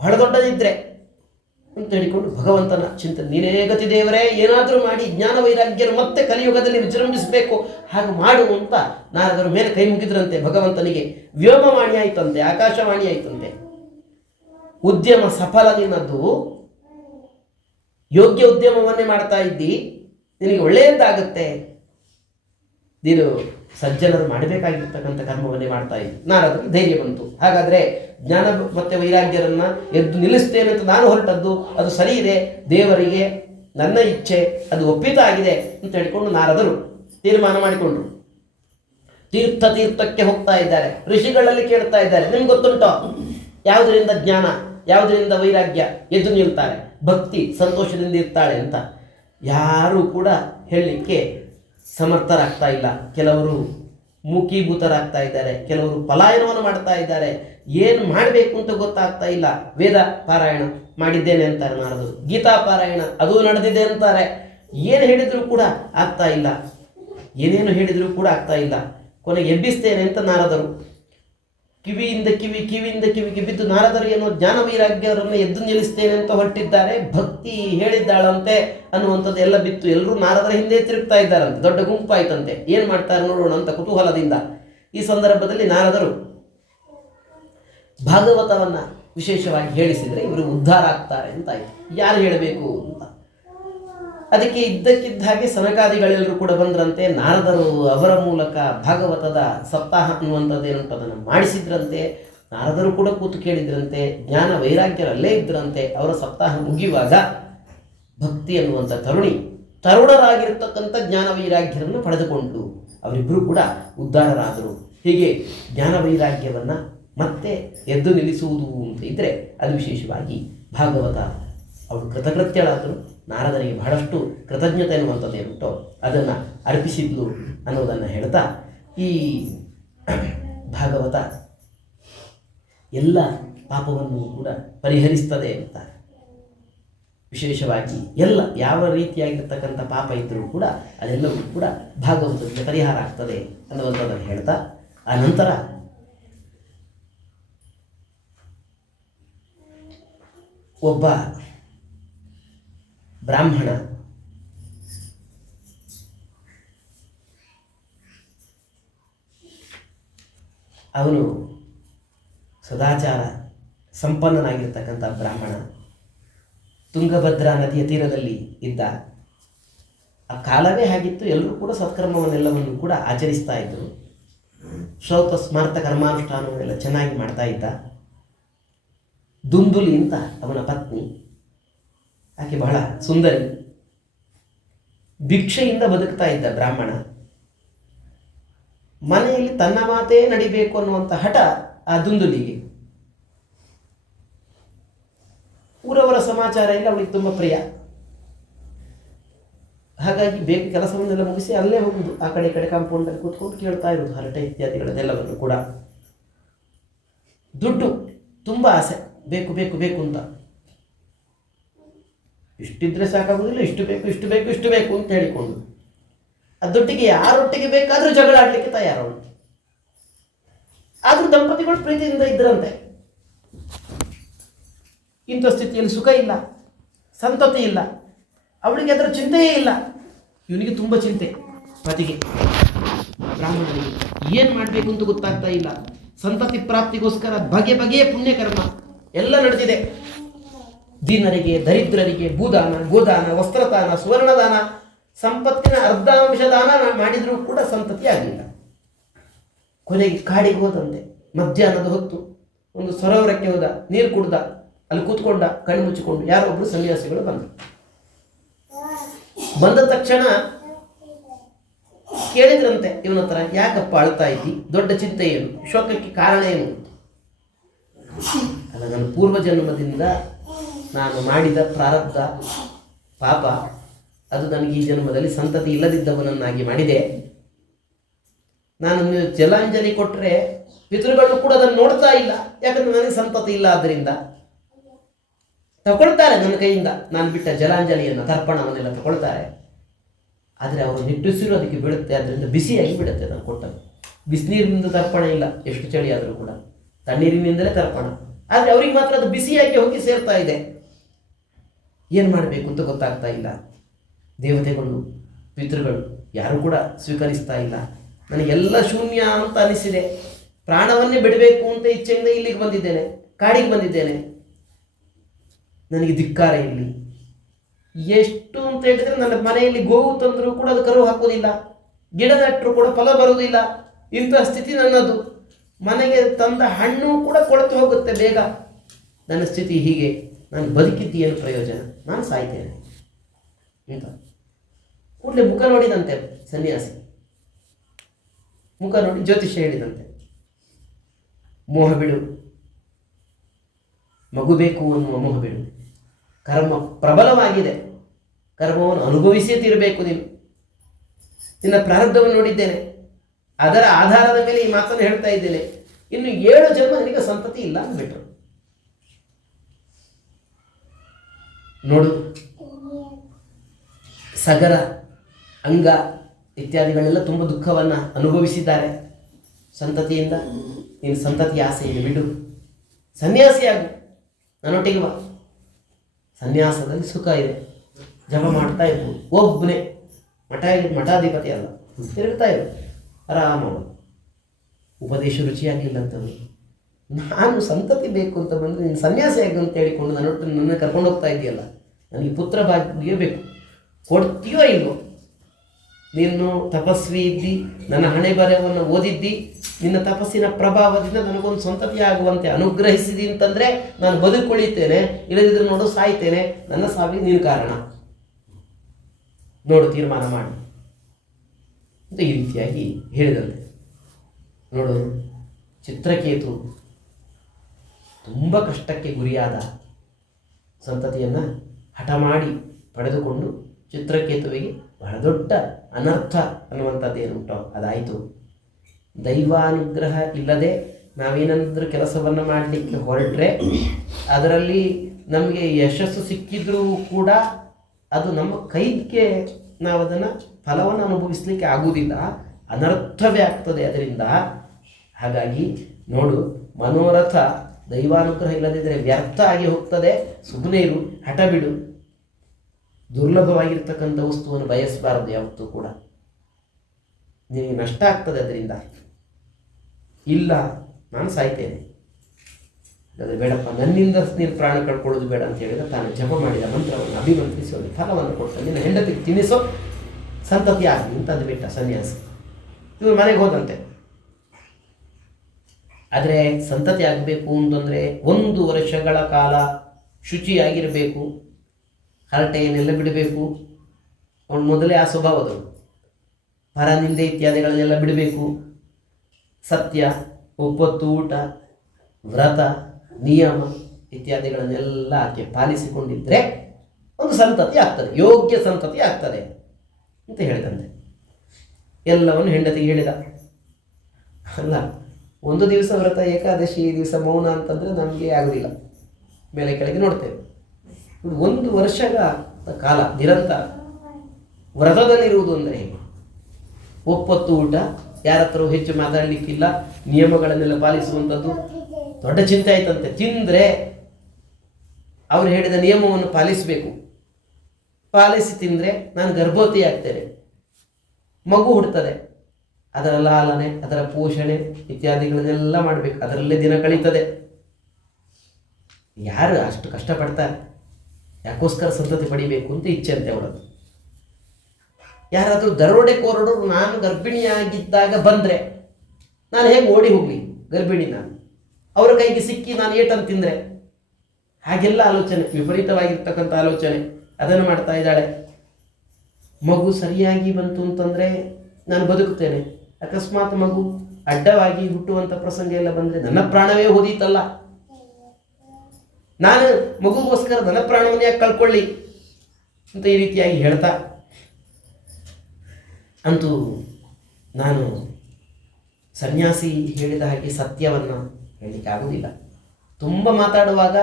ಬಹಳ ದೊಡ್ಡ ನಿದ್ರೆ ಅಂತ ಹೇಳಿಕೊಂಡು ಭಗವಂತನ ಚಿಂತನೆ, ನೀನೇ ಗತಿ ದೇವರೇ, ಏನಾದರೂ ಮಾಡಿ ಜ್ಞಾನ ವೈರಾಗ್ಯರು ಮತ್ತೆ ಕಲಿಯುಗದಲ್ಲಿ ವಿಜೃಂಭಿಸಬೇಕು, ಹಾಗೆ ಮಾಡು ಅಂತ ನಾರದರು ಮೇಲೆ ಕೈ ಮುಗಿದ್ರಂತೆ ಭಗವಂತನಿಗೆ. ವ್ಯೋಮವಾಣಿ ಆಯ್ತಂತೆ, ಆಕಾಶವಾಣಿ ಆಯ್ತಂತೆ. ಉದ್ಯಮ ಸಫಲ ನಿನ್ನದು, ಯೋಗ್ಯ ಉದ್ಯಮವನ್ನೇ ಮಾಡ್ತಾ ಇದ್ದಿ, ನಿನಗೆ ಒಳ್ಳೆಯದಾಗುತ್ತೆ. ನೀನು ಸಜ್ಜನರು ಮಾಡಬೇಕಾಗಿರ್ತಕ್ಕಂಥ ಕರ್ಮವನ್ನೇ ಮಾಡ್ತಾ ಇದ್ದಿ. ನಾರದರಿಗೆ ಧೈರ್ಯ ಬಂತು. ಹಾಗಾದರೆ ಜ್ಞಾನ ಮತ್ತು ವೈರಾಗ್ಯರನ್ನ ಎದ್ದು ನಿಲ್ಲಿಸ್ತೇನೆ ಅಂತ ನಾನು ಹೊರಟದ್ದು ಅದು ಸರಿ ಇದೆ, ದೇವರಿಗೆ ನನ್ನ ಇಚ್ಛೆ ಅದು ಒಪ್ಪಿತಾಗಿದೆ ಅಂತ ಹೇಳಿಕೊಂಡು ನಾರದರು ತೀರ್ಮಾನ ಮಾಡಿಕೊಂಡ್ರು. ತೀರ್ಥಕ್ಕೆ ಹೋಗ್ತಾ ಇದ್ದಾರೆ. ಋಷಿಗಳಲ್ಲಿ ಕೇಳ್ತಾ ಇದ್ದಾರೆ, ನಿಮ್ಗೆ ಗೊತ್ತುಂಟೋ ಯಾವುದರಿಂದ ಜ್ಞಾನ, ಯಾವುದರಿಂದ ವೈರಾಗ್ಯ ಎದ್ದು ನಿಲ್ತಾರೆ, ಭಕ್ತಿ ಸಂತೋಷದಿಂದ ಇರ್ತಾಳೆ ಅಂತ. ಯಾರೂ ಕೂಡ ಹೇಳಲಿಕ್ಕೆ ಸಮರ್ಥರಾಗ್ತಾ ಇಲ್ಲ. ಕೆಲವರು ಮೂಕೀಭೂತರಾಗ್ತಾ ಇದ್ದಾರೆ, ಕೆಲವರು ಪಲಾಯನವನ್ನು ಮಾಡ್ತಾ ಇದ್ದಾರೆ. ಏನು ಮಾಡಬೇಕು ಅಂತ ಗೊತ್ತಾಗ್ತಾ ಇಲ್ಲ. ವೇದ ಪಾರಾಯಣ ಮಾಡಿದ್ದೇನೆ ಅಂತಾರೆ ನಾರದರು, ಗೀತಾ ಪಾರಾಯಣ ಅದು ನಡೆದಿದೆ ಅಂತಾರೆ. ಏನು ಹೇಳಿದರೂ ಕೂಡ ಆಗ್ತಾ ಇಲ್ಲ. ಏನೇನು ಹೇಳಿದರೂ ಕೂಡ ಆಗ್ತಾ ಇಲ್ಲ. ಕೊನೆಗೆ ಎಬ್ಬಿಸ್ತೇನೆ ಅಂತ ನಾರದರು. ಕಿವಿಯಿಂದ ಕಿವಿಗೆ ಬಿದ್ದು ನಾರದರು ಏನೋ ಜ್ಞಾನ ವೈರಾಗ್ಯರನ್ನು ಎದ್ದು ನಿಲ್ಲಿಸ್ತೇನೆ ಅಂತ ಹೊರಟಿದ್ದಾರೆ. ಭಕ್ತಿ ಹೇಳಿದ್ದಾಳಂತೆ ಅನ್ನುವಂಥದ್ದು ಎಲ್ಲ ಬಿತ್ತು. ಎಲ್ಲರೂ ನಾರದರ ಹಿಂದೆ ತಿರುಗ್ತಾ ಇದ್ದಾರಂತೆ. ದೊಡ್ಡ ಗುಂಪಾಯ್ತಂತೆ. ಏನು ಮಾಡ್ತಾರೆ ನೋಡೋಣ ಅಂತ ಕುತೂಹಲದಿಂದ. ಈ ಸಂದರ್ಭದಲ್ಲಿ ನಾರದರು ಭಾಗವತವನ್ನು ವಿಶೇಷವಾಗಿ ಹೇಳಿಸಿದರೆ ಇವರು ಉದ್ಧಾರ ಆಗ್ತಾರೆ ಅಂತ ಆಯಿತು. ಯಾರು ಹೇಳಬೇಕು ಅಂತ. ಅದಕ್ಕೆ ಇದ್ದಕ್ಕಿದ್ದ ಹಾಗೆ ಸನಕಾದಿಗಳೆಲ್ಲರೂ ಕೂಡ ಬಂದ್ರಂತೆ. ನಾರದರು ಅವರ ಮೂಲಕ ಭಾಗವತದ ಸಪ್ತಾಹ ಅನ್ನುವಂಥದ್ದು ಏನುಂಟು ಅದನ್ನು ಮಾಡಿಸಿದ್ರಂತೆ. ನಾರದರು ಕೂಡ ಕೂತು ಕೇಳಿದ್ರಂತೆ. ಜ್ಞಾನ ವೈರಾಗ್ಯರಲ್ಲೇ ಇದ್ರಂತೆ. ಅವರ ಸಪ್ತಾಹ ಮುಗಿಯುವಾಗ ಭಕ್ತಿ ಅನ್ನುವಂಥ ತರುಣರಾಗಿರ್ತಕ್ಕಂಥ ಜ್ಞಾನ ವೈರಾಗ್ಯರನ್ನು ಪಡೆದುಕೊಂಡು ಅವರಿಬ್ಬರು ಕೂಡ ಉದ್ಧಾರರಾದರು. ಹೀಗೆ ಜ್ಞಾನ ವೈರಾಗ್ಯವನ್ನು ಮತ್ತೆ ಎದ್ದು ನಿಲ್ಲಿಸುವುದು ಅಂತ ಇದ್ದರೆ ಅದು ವಿಶೇಷವಾಗಿ ಭಾಗವತ. ಅವಳು ಕೃತಕೃತ್ಯಳಾದರು. ನಾರದರಿಗೆ ಬಹಳಷ್ಟು ಕೃತಜ್ಞತೆ ಅನ್ನುವಂಥದ್ದು ಏನುಂಟೋ ಅದನ್ನು ಅರ್ಪಿಸಿದ್ಲು ಅನ್ನೋದನ್ನು ಹೇಳ್ತಾ, ಈ ಭಾಗವತ ಎಲ್ಲ ಪಾಪವನ್ನು ಕೂಡ ಪರಿಹರಿಸ್ತದೆ ಅಂತ. ವಿಶೇಷವಾಗಿ ಎಲ್ಲ ಯಾವ ರೀತಿಯಾಗಿರ್ತಕ್ಕಂಥ ಪಾಪ ಇದ್ದರೂ ಕೂಡ ಅದೆಲ್ಲವೂ ಕೂಡ ಭಾಗವತದಿಂದ ಪರಿಹಾರ ಆಗ್ತದೆ ಅನ್ನುವಂಥದ್ದನ್ನು ಹೇಳ್ತಾ, ಆ ನಂತರ ಒಬ್ಬ ಬ್ರಾಹ್ಮಣ ಅವನು ಸದಾಚಾರ ಸಂಪನ್ನನಾಗಿರ್ತಕ್ಕಂಥ ಬ್ರಾಹ್ಮಣ. ತುಂಗಭದ್ರಾ ನದಿಯ ತೀರದಲ್ಲಿ ಇದ್ದ. ಆ ಕಾಲವೇ ಹಾಗಿತ್ತು. ಎಲ್ಲರೂ ಕೂಡ ಸತ್ಕರ್ಮವನ್ನೆಲ್ಲವನ್ನು ಕೂಡ ಆಚರಿಸ್ತಾ ಇದ್ದರು. ಶ್ರೌತ ಸ್ಮಾರ್ತ ಕರ್ಮಾನುಷ್ಠಾನವನ್ನೆಲ್ಲ ಚೆನ್ನಾಗಿ ಮಾಡ್ತಾ ಇದ್ದ. ದುಂದುಲಿ ಅಂತ ಅವನ ಪತ್ನಿ. ಆಕೆ ಬಹಳ ಸುಂದರಿ. ಭಿಕ್ಷೆಯಿಂದ ಬದುಕ್ತಾ ಇದ್ದ ಬ್ರಾಹ್ಮಣ. ಮನೆಯಲ್ಲಿ ತನ್ನ ಮಾತೇ ನಡಿಬೇಕು ಅನ್ನುವಂಥ ಹಠ ಆ ದುಂದುಲಿಗೆ. ಊರವರ ಸಮಾಚಾರ ಎಲ್ಲ ಅವಳಿಗೆ ತುಂಬ ಪ್ರಿಯ. ಹಾಗಾಗಿ ಬೇಕು ಕೆಲಸವನ್ನೆಲ್ಲ ಮುಗಿಸಿ ಅಲ್ಲೇ ಹೋಗುದು. ಆ ಕಡೆ ಈ ಕಡೆ ಕಾಂಪೌಂಡಲ್ಲಿ ಕೂತ್ಕೊಂಡು ಕೇಳ್ತಾ ಇರೋದು ಹರಟೆ ಇತ್ಯಾದಿಗಳನ್ನೆಲ್ಲವನ್ನು ಕೂಡ. ದುಡ್ಡು ತುಂಬ ಆಸೆ, ಬೇಕು ಬೇಕು ಬೇಕು ಅಂತ. ಇಷ್ಟಿದ್ರೆ ಸಾಕಾಗುವುದಿಲ್ಲ, ಇಷ್ಟು ಬೇಕು ಇಷ್ಟು ಬೇಕು ಇಷ್ಟು ಬೇಕು ಅಂತ ಹೇಳಿಕೊಂಡು ಆ ದುಡ್ಡಿಗೆ ಯಾರೊಟ್ಟಿಗೆ ಬೇಕಾದರೂ ಜಗಳ ಆಡಲಿಕ್ಕೆ ತಯಾರವಳು. ಆದರೂ ದಂಪತಿಗಳು ಪ್ರೀತಿಯಿಂದ ಇದ್ದರಂತೆ. ಇಂಥ ಸ್ಥಿತಿಯಲ್ಲಿ ಸುಖ ಇಲ್ಲ, ಸಂತತಿ ಇಲ್ಲ. ಅವಳಿಗೆ ಅದರ ಚಿಂತೆಯೇ ಇಲ್ಲ. ಇವನಿಗೆ ತುಂಬ ಚಿಂತೆ, ಪತಿಗೆ, ಬ್ರಾಹ್ಮಣನಿಗೆ. ಏನು ಮಾಡಬೇಕು ಅಂತ ಗೊತ್ತಾಗ್ತಾ ಇಲ್ಲ. ಸಂತತಿ ಪ್ರಾಪ್ತಿಗೋಸ್ಕರ ಬಗೆ ಬಗೆಯ ಪುಣ್ಯಕರ್ಮ ಎಲ್ಲ ನಡೆದಿದೆ. ದೀನರಿಗೆ, ದರಿದ್ರರಿಗೆ ಭೂದಾನ, ಗೋದಾನ, ವಸ್ತ್ರದಾನ, ಸುವರ್ಣದಾನ, ಸಂಪತ್ತಿನ ಅರ್ಧಾಂಶ ದಾನ ಮಾಡಿದರೂ ಕೂಡ ಸಂತತಿ ಆಗಲಿಲ್ಲ. ಕೊನೆಗೆ ಕಾಡಿಗೆ ಹೋದಂತೆ. ಮಧ್ಯಾಹ್ನದ ಹೊತ್ತು ಒಂದು ಸರೋವರಕ್ಕೆ ಹೋದ, ನೀರು ಕುಡ್ದ, ಅಲ್ಲಿ ಕೂತ್ಕೊಂಡ, ಕಣ್ಣು ಮುಚ್ಚಿಕೊಂಡು. ಯಾರೊಬ್ಬರು ಸನ್ಯಾಸಿಗಳು ಬಂದರು. ಬಂದ ತಕ್ಷಣ ಕೇಳಿದ್ರಂತೆ ಇವನ ಹತ್ರ, ಯಾಕಪ್ಪ ಅಳ್ತಾ ಇದ್ದಿ? ದೊಡ್ಡ ಚಿಂತೆ ಏನು? ಶೋಕಕ್ಕೆ ಕಾರಣ ಏನು? ಅಲ್ಲ, ನನ್ನ ಪೂರ್ವ ಜನ್ಮದಿಂದ ನಾನು ಮಾಡಿದ ಪ್ರಾರಬ್ಧ ಪಾಪ ಅದು ನನಗೆ ಈ ಜನ್ಮದಲ್ಲಿ ಸಂತತಿ ಇಲ್ಲದಿದ್ದವನನ್ನಾಗಿ ಮಾಡಿದೆ. ನಾನು ಜಲಾಂಜಲಿ ಕೊಟ್ಟರೆ ಪಿತೃಗಳು ಕೂಡ ಅದನ್ನು ನೋಡ್ತಾ ಇಲ್ಲ. ಯಾಕಂದ್ರೆ ನನಗೆ ಸಂತತಿ ಇಲ್ಲ. ಆದ್ದರಿಂದ ತಗೊಳ್ತಾರೆ ನನ್ನ ಕೈಯಿಂದ ನಾನು ಬಿಟ್ಟ ಜಲಾಂಜಲಿಯನ್ನು, ತರ್ಪಣವನ್ನೆಲ್ಲ ತಗೊಳ್ತಾರೆ. ಆದರೆ ಅವರು ನಿಟ್ಟುಸಿರು ಅದಕ್ಕೆ ಬೀಳುತ್ತೆ. ಅದರಿಂದ ಬಿಸಿಯಾಗಿ ಬಿಡುತ್ತೆ. ನಾನು ಕೊಟ್ಟದ್ದು ಬಿಸಿನೀರಿನಿಂದ ತರ್ಪಣ ಇಲ್ಲ, ಎಷ್ಟು ಚಳಿ ಆದರೂ ಕೂಡ ತಣ್ಣೀರಿನಿಂದಲೇ ತರ್ಪಣ. ಆದರೆ ಅವರಿಗೆ ಮಾತ್ರ ಅದು ಬಿಸಿಯಾಗಿ ಹೋಗಿ ಸೇರ್ತಾ ಇದೆ. ಏನು ಮಾಡಬೇಕು ಅಂತ ಗೊತ್ತಾಗ್ತಾ ಇಲ್ಲ. ದೇವತೆಗಳು, ಪಿತೃಗಳು ಯಾರು ಕೂಡ ಸ್ವೀಕರಿಸ್ತಾ ಇಲ್ಲ. ನನಗೆಲ್ಲ ಶೂನ್ಯ ಅಂತ ಅನಿಸಿದೆ. ಪ್ರಾಣವನ್ನೇ ಬಿಡಬೇಕು ಅಂತ ಇಚ್ಛೆಯಿಂದ ಇಲ್ಲಿಗೆ ಬಂದಿದ್ದೇನೆ, ಕಾಡಿಗೆ ಬಂದಿದ್ದೇನೆ. ನನಗೆ ಧಿಕ್ಕಾರ ಇಲ್ಲಿ. ಎಷ್ಟು ಅಂತ ಹೇಳಿದ್ರೆ, ನನ್ನ ಮನೆಯಲ್ಲಿ ಗೋವು ತಂದರೂ ಕೂಡ ಅದು ಕರು ಹಾಕೋದಿಲ್ಲ, ಗಿಡ ನೆಟ್ಟರು ಕೂಡ ಫಲ ಬರುವುದಿಲ್ಲ. ಇಂತಹ ಸ್ಥಿತಿ ನನ್ನದು. ಮನೆಗೆ ತಂದ ಹಣ್ಣು ಕೂಡ ಕೊಳೆತು ಹೋಗುತ್ತೆ ಬೇಗ. ನನ್ನ ಸ್ಥಿತಿ ಹೀಗೆ. ನಾನು ಬದುಕಿದ್ದು ಏನು ಪ್ರಯೋಜನ? ನಾನು ಸಾಯ್ತೇನೆ ಅಂತ ಕೂಡಲೇ ಮುಖ ನೋಡಿದಂತೆ ಸನ್ಯಾಸಿ. ಮುಖ ನೋಡಿ ಜ್ಯೋತಿಷ್ಯ ಹೇಳಿದಂತೆ, ಮೋಹ ಬಿಡು, ಮಗು ಬೇಕು ಅನ್ನುವ ಮೋಹ ಬಿಡು. ಕರ್ಮ ಪ್ರಬಲವಾಗಿದೆ, ಕರ್ಮವನ್ನು ಅನುಭವಿಸೇ ತೀರಬೇಕು ನೀನು. ನಿನ್ನ ಪ್ರಾರಬ್ಧವನ್ನು ನೋಡಿದ್ದೇನೆ, ಅದರ ಆಧಾರದ ಮೇಲೆ ಈ ಮಾತನ್ನು ಹೇಳ್ತಾ ಇದ್ದೇನೆ. ಇನ್ನು 7 ಜನ್ಮ ನಿನಗೆ ಸಂತತಿ ಇಲ್ಲ ಅಂದ್ಬಿಟ್ರು. ನೋಡು, ಸಗರ, ಅಂಗ ಇತ್ಯಾದಿಗಳೆಲ್ಲ ತುಂಬ ದುಃಖವನ್ನು ಅನುಭವಿಸಿದ್ದಾರೆ ಸಂತತಿಯಿಂದ. ನೀನು ಸಂತತಿ ಆಸೆಯನ್ನು ಬಿಡು, ಸನ್ಯಾಸಿಯಾಗು, ನನ್ನೊಟ್ಟಿಗೆ ಬಾ. ಸನ್ಯಾಸದಲ್ಲಿ ಸುಖ ಇದೆ. ಜಪ ಮಾಡ್ತಾ ಇರ್ಬೋದು, ಒಬ್ಬನೇ. ಮಠಾಧಿಪತಿ ಅಲ್ಲ, ತಿರುಗ್ತಾ ಇರು, ಆರಾಮ. ಉಪದೇಶ ರುಚಿಯಾಗಲಿಲ್ಲ ಅಂತಂದು ನಾನು ಸಂತತಿ ಬೇಕು ಅಂತ ಬಂದು ನೀನು ಸನ್ಯಾಸಿ ಆಗಿ ಅಂತ ಹೇಳಿಕೊಂಡು ನನ್ನ ಕರ್ಕೊಂಡು ಹೋಗ್ತಾ ಇದೆಯಲ್ಲ, ನನಗೆ ಪುತ್ರ ಭಾಗ್ಯ ಬೇಕು, ಕೊಡ್ತೀಯೋ ಇಲ್ವೋ? ನೀನು ತಪಸ್ವಿ ಇದ್ದಿ, ನನ್ನ ಹಣೆ ಬರಹವನ್ನು ಓದಿದ್ದಿ, ನಿನ್ನ ತಪಸ್ಸಿನ ಪ್ರಭಾವದಿಂದ ನನಗೊಂದು ಸಂತತಿ ಆಗುವಂತೆ ಅನುಗ್ರಹಿಸಿದಿ ಅಂತಂದರೆ ನಾನು ಬದುಕುಳಿತೇನೆ. ಇಲ್ಲದಿದ್ದರೆ ನೋಡು ಸಾಯ್ತೇನೆ. ನನ್ನ ಸಾವಿಗೆ ನೀನು ಕಾರಣ. ನೋಡು, ತೀರ್ಮಾನ ಮಾಡಿ ಅಂತ ಈ ರೀತಿಯಾಗಿ ಹೇಳಿದಂತೆ. ನೋಡು, ಚಿತ್ರಕೇತು ತುಂಬ ಕಷ್ಟಕ್ಕೆ ಗುರಿಯಾದ ಸಂತತಿಯನ್ನು ಹಠ ಮಾಡಿ ಪಡೆದುಕೊಂಡು ಚಿತ್ರಕೇತುವಿಗೆ ಬಹಳ ದೊಡ್ಡ ಅನರ್ಥ ಅನ್ನುವಂಥದ್ದು ಏನುಂಟೋ ಅದಾಯಿತು. ದೈವಾನುಗ್ರಹ ಇಲ್ಲದೆ ನಾವೇನಾದರೂ ಕೆಲಸವನ್ನು ಮಾಡಲಿಕ್ಕೆ ಹೊರಟ್ರೆ ಅದರಲ್ಲಿ ನಮಗೆ ಯಶಸ್ಸು ಸಿಕ್ಕಿದ್ರೂ ಕೂಡ ಅದು ನಮ್ಮ ಕೈಗೆ ನಾವು ಅದನ್ನು ಫಲವನ್ನು ಅನುಭವಿಸಲಿಕ್ಕೆ ಆಗುವುದಿಲ್ಲ, ಅನರ್ಥವೇ ಆಗ್ತದೆ ಅದರಿಂದ. ಹಾಗಾಗಿ ನೋಡು, ಮನೋರಥ ದೈವಾನುಗ್ರಹ ಇಲ್ಲದಿದ್ದರೆ ವ್ಯರ್ಥ ಆಗಿ ಹೋಗ್ತದೆ. ಸುಮ್ಮನೆ ಇರು, ಹಠ ಬಿಡು. ದುರ್ಲಭವಾಗಿರ್ತಕ್ಕಂಥ ವಸ್ತುವನ್ನು ಬಯಸಬಾರದು ಯಾವತ್ತೂ ಕೂಡ. ನಿನಗೆ ನಷ್ಟ ಆಗ್ತದೆ ಅದರಿಂದ. ಇಲ್ಲ, ನಾನು ಸಾಯ್ತೇನೆ, ಅದು ಬೇಡಪ್ಪ, ನನ್ನಿಂದ ನೀನು ಪ್ರಾಣ ಕಳ್ಕೊಳ್ಳೋದು ಬೇಡ ಅಂತ ಹೇಳಿದ್ರೆ ತಾನು ಜಪ ಮಾಡಿದ ಮಂತ್ರವನ್ನು ಅಭಿಮಂತ್ರಿಸಿ ಒಂದು ಫಲವನ್ನು ಕೊಟ್ಟು ನಿನ್ನ ಹೆಂಡತಿಗೆ ತಿನ್ನಿಸೋ, ಸಂತತಿ ಆಗಲಿ ಅಂತ ಅಂದುಬಿಟ್ಟ ಸನ್ಯಾಸಿ. ಇವರು ಮನೆಗೆ ಹೋದಂತೆ. ಆದರೆ ಸಂತತಿ ಆಗಬೇಕು ಅಂತಂದರೆ 1 ವರ್ಷಗಳ ಕಾಲ ಶುಚಿಯಾಗಿರಬೇಕು, ಹರಟೆಯನ್ನೆಲ್ಲ ಬಿಡಬೇಕು. ಅವನು ಮೊದಲೇ ಆ ಸ್ವಭಾವದವನು. ಪರನಿಂದೆ ಇತ್ಯಾದಿಗಳನ್ನೆಲ್ಲ ಬಿಡಬೇಕು. ಸತ್ಯ, ಒಪ್ಪತ್ತು ಊಟ, ವ್ರತ, ನಿಯಮ ಇತ್ಯಾದಿಗಳನ್ನೆಲ್ಲ ಆಕೆ ಪಾಲಿಸಿಕೊಂಡಿದ್ದರೆ ಒಂದು ಸಂತತಿ ಆಗ್ತದೆ, ಯೋಗ್ಯ ಸಂತತಿ ಆಗ್ತದೆ ಅಂತ ಹೇಳಿದಂತೆ. ಎಲ್ಲವನ್ನು ಹೆಂಡತಿಗೆ ಹೇಳಿದ. ಅಲ್ಲ, ಒಂದು ದಿವಸ ವ್ರತ, ಏಕಾದಶಿ ದಿವಸ ಮೌನ ಅಂತಂದರೆ ನಮಗೆ ಆಗೋದಿಲ್ಲ, ಮೇಲೆ ಕೆಳಗೆ ನೋಡ್ತೇವೆ. 1 ವರ್ಷಗಳ ಕಾಲ ನಿರಂತರ ವ್ರತದಲ್ಲಿರುವುದು ಅಂದರೆ ಹೇಗೆ? ಒಪ್ಪತ್ತು ಊಟ, ಯಾರ ಹತ್ರ ಹೆಚ್ಚು ಮಾತಾಡಲಿಕ್ಕಿಲ್ಲ, ನಿಯಮಗಳನ್ನೆಲ್ಲ ಪಾಲಿಸುವಂಥದ್ದು ದೊಡ್ಡ ಚಿಂತೆ ಆಯ್ತಂತೆ. ತಿಂದರೆ ಅವರು ಹೇಳಿದ ನಿಯಮವನ್ನು ಪಾಲಿಸಬೇಕು, ಪಾಲಿಸಿ ತಿಂದರೆ ನಾನು ಗರ್ಭವತಿ ಆಗ್ತೇನೆ, ಮಗು ಹುಡ್ತದೆ, ಅದರ ಲಾಲನೆ, ಅದರ ಪೋಷಣೆ ಇತ್ಯಾದಿಗಳನ್ನೆಲ್ಲ ಮಾಡಬೇಕು, ಅದರಲ್ಲೇ ದಿನ ಕಳೀತದೆ. ಯಾರು ಅಷ್ಟು ಕಷ್ಟಪಡ್ತಾರೆ? ಯಾಕೋಸ್ಕರ ಸಂತತಿ ಪಡಿಬೇಕು ಅಂತ ಇಚ್ಛೆ ಅಂತೆ ಅವರದ್ದು. ಯಾರಾದರೂ ದರೋಡೆಕೋರರು ನಾನು ಗರ್ಭಿಣಿಯಾಗಿದ್ದಾಗ ಬಂದರೆ ನಾನು ಹೇಗೆ ಓಡಿ ಹೋಗಲಿ? ಗರ್ಭಿಣಿ ನಾನು, ಅವರ ಕೈಗೆ ಸಿಕ್ಕಿ ನಾನು ಏಟನ್ನು ತಿಂದರೆ, ಹಾಗೆಲ್ಲ ಆಲೋಚನೆ, ವಿಪರೀತವಾಗಿರ್ತಕ್ಕಂಥ ಆಲೋಚನೆ, ಅದನ್ನು ಮಾಡ್ತಾ ಇದ್ದಾಳೆ. ಮಗು ಸರಿಯಾಗಿ ಬಂತು ಅಂತಂದರೆ ನಾನು ಬದುಕುತ್ತೇನೆ, ಅಕಸ್ಮಾತ್ ಮಗು ಅಡ್ಡವಾಗಿ ಹುಟ್ಟುವಂಥ ಪ್ರಸಂಗ ಎಲ್ಲ ಬಂದರೆ ನನ್ನ ಪ್ರಾಣವೇ ಹೋದೀತಲ್ಲ, ನಾನು ಮಗುಗೋಸ್ಕರ ನನ್ನ ಪ್ರಾಣವನ್ನೇ ಯಾಕೆ ಕಳ್ಕೊಳ್ಳಿ ಅಂತ ಈ ರೀತಿಯಾಗಿ ಹೇಳ್ತಾ, ಅಂತೂ ನಾನು ಸನ್ಯಾಸಿ ಹೇಳಿದ ಹಾಗೆ ಸತ್ಯವನ್ನು ಹೇಳಲಿಕ್ಕೆ ಆಗೋದಿಲ್ಲ. ತುಂಬ ಮಾತಾಡುವಾಗ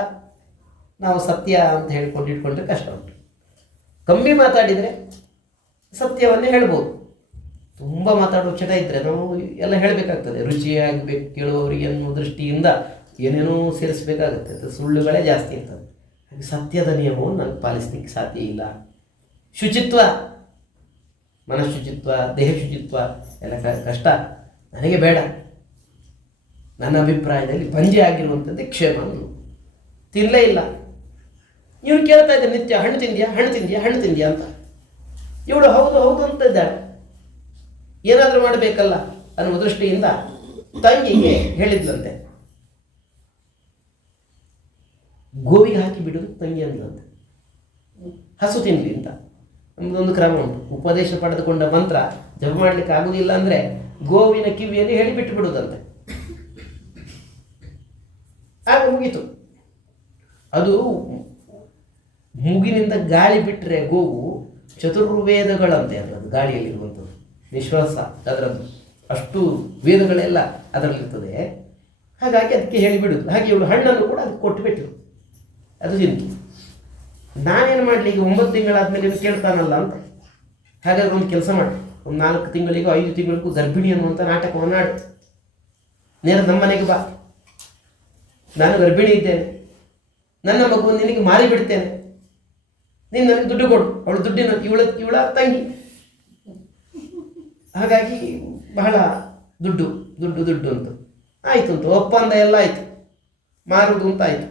ನಾವು ಸತ್ಯ ಅಂತ ಹೇಳ್ಕೊಂಡಿಟ್ಕೊಂಡ್ರೆ ಕಷ್ಟ ಉಂಟು. ಕಮ್ಮಿ ಮಾತಾಡಿದರೆ ಸತ್ಯವನ್ನೇ ಹೇಳ್ಬೋದು. ತುಂಬ ಮಾತಾಡೋ ಚಟ ಇದ್ದರೆ ನಾವು ಎಲ್ಲ ಹೇಳಬೇಕಾಗ್ತದೆ, ರುಚಿಯಾಗಬೇಕು ಕೇಳುವವರಿಗೆ ಅನ್ನೋ ದೃಷ್ಟಿಯಿಂದ ಏನೇನೋ ಸೇರಿಸಬೇಕಾಗುತ್ತೆ, ಅದು ಸುಳ್ಳುಗಳೇ ಜಾಸ್ತಿ ಇರ್ತದೆ. ಹಾಗೆ ಸತ್ಯದ ನಿಯಮವನ್ನು ನನಗೆ ಪಾಲಿಸಲಿಕ್ಕೆ ಸಾಧ್ಯ ಇಲ್ಲ. ಶುಚಿತ್ವ, ಮನಃಶುಚಿತ್ವ, ದೇಹ ಶುಚಿತ್ವ ಎಲ್ಲ ಕಷ್ಟ, ನನಗೆ ಬೇಡ. ನನ್ನ ಅಭಿಪ್ರಾಯದಲ್ಲಿ ಬಂಜೆ ಆಗಿರುವಂಥದ್ದೇ ಕ್ಷೇಮ. ಅಂದು ತಿನ್ನಲೇ ಇಲ್ಲ. ಇವ್ರು ಕೇಳ್ತಾ ಇದ್ದಾರೆ ನಿತ್ಯ, ಹಣ್ಣು ತಿಂದ್ಯಾ, ಹಣ್ಣು ತಿಂದ್ಯಾ, ಹಣ್ಣು ತಿಂದ್ಯಾ ಅಂತ. ಇವಳು ಹೌದು ಹೌದು ಅಂತ ಇದ್ದಾಳೆ. ಏನಾದರೂ ಮಾಡಬೇಕಲ್ಲ ಅನ್ನುವ ದೃಷ್ಟಿಯಿಂದ ತಂಗಿಗೆ ಹೇಳಿದ್ಲಂತೆ, ಗೋವಿಗೆ ಹಾಕಿ ಬಿಡುವುದು ತಂಗಿ ಅಂದಂತೆ, ಹಸು ತಿನ್ನಲಿ ಅಂತ. ನಮ್ಮದೊಂದು ಕ್ರಮ ಉಂಟು, ಉಪದೇಶ ಪಡೆದುಕೊಂಡ ಮಂತ್ರ ಜಪ ಮಾಡಲಿಕ್ಕೆ ಆಗುವುದಿಲ್ಲ ಅಂದರೆ ಗೋವಿನ ಕಿವಿಯಲ್ಲಿ ಹೇಳಿ ಬಿಟ್ಟು ಬಿಡುವುದಂತೆ. ಆಗ ಮುಗೀತು. ಅದು ಮೂಗಿನಿಂದ ಗಾಳಿ ಬಿಟ್ಟರೆ ಗೋವು ಚತುರ್ವೇದಗಳಂತೆ, ಅದರದ್ದು ಗಾಳಿಯಲ್ಲಿರುವಂಥದ್ದು ವಿಶ್ವಾಸ, ಅದರದ್ದು ಅಷ್ಟು ವೇದಗಳೆಲ್ಲ ಅದರಲ್ಲಿರ್ತದೆ. ಹಾಗಾಗಿ ಅದಕ್ಕೆ ಹೇಳಿಬಿಡುದು. ಹಾಗೆ ಇವಳು ಹಣ್ಣನ್ನು ಕೂಡ ಅದಕ್ಕೆ ಕೊಟ್ಟುಬಿಟ್ಟು ಅದು ತಿಂತು. ನಾನೇನು ಮಾಡಲಿ, ಈಗ 9 ತಿಂಗಳಾದಮೇಲೆ ಇನ್ನು ಕೇಳ್ತಾನಲ್ಲ ಅಂತ. ಹಾಗಾದ್ರೆ ಒಂದು ಕೆಲಸ ಮಾಡಿ, ಒಂದು 4 ತಿಂಗಳಿಗೂ 5 ತಿಂಗಳಿಗೂ ಗರ್ಭಿಣಿ ಅನ್ನುವಂಥ ನಾಟಕವನ್ನು ಆಡು. ನೇರ ನಮ್ಮ ಮನೆಗೆ ಬಾ, ನಾನು ಗರ್ಭಿಣಿ ಇದ್ದೇನೆ, ನನ್ನ ಮಗುವನ್ನು ನಿನಗೆ ಮಾರಿಬಿಡ್ತೇನೆ, ನೀನು ನನಗೆ ದುಡ್ಡು ಕೊಡು. ಅವಳು ದುಡ್ಡಿನ ಇವಳ ತಂಗಿ, ಹಾಗಾಗಿ ಬಹಳ ದುಡ್ಡು ದುಡ್ಡು ದುಡ್ಡು ಅಂತ ಆಯಿತು ಅಂತ ಒಪ್ಪಂದ ಎಲ್ಲ ಆಯಿತು, ಮಾರುವುದು ಅಂತ ಆಯಿತು.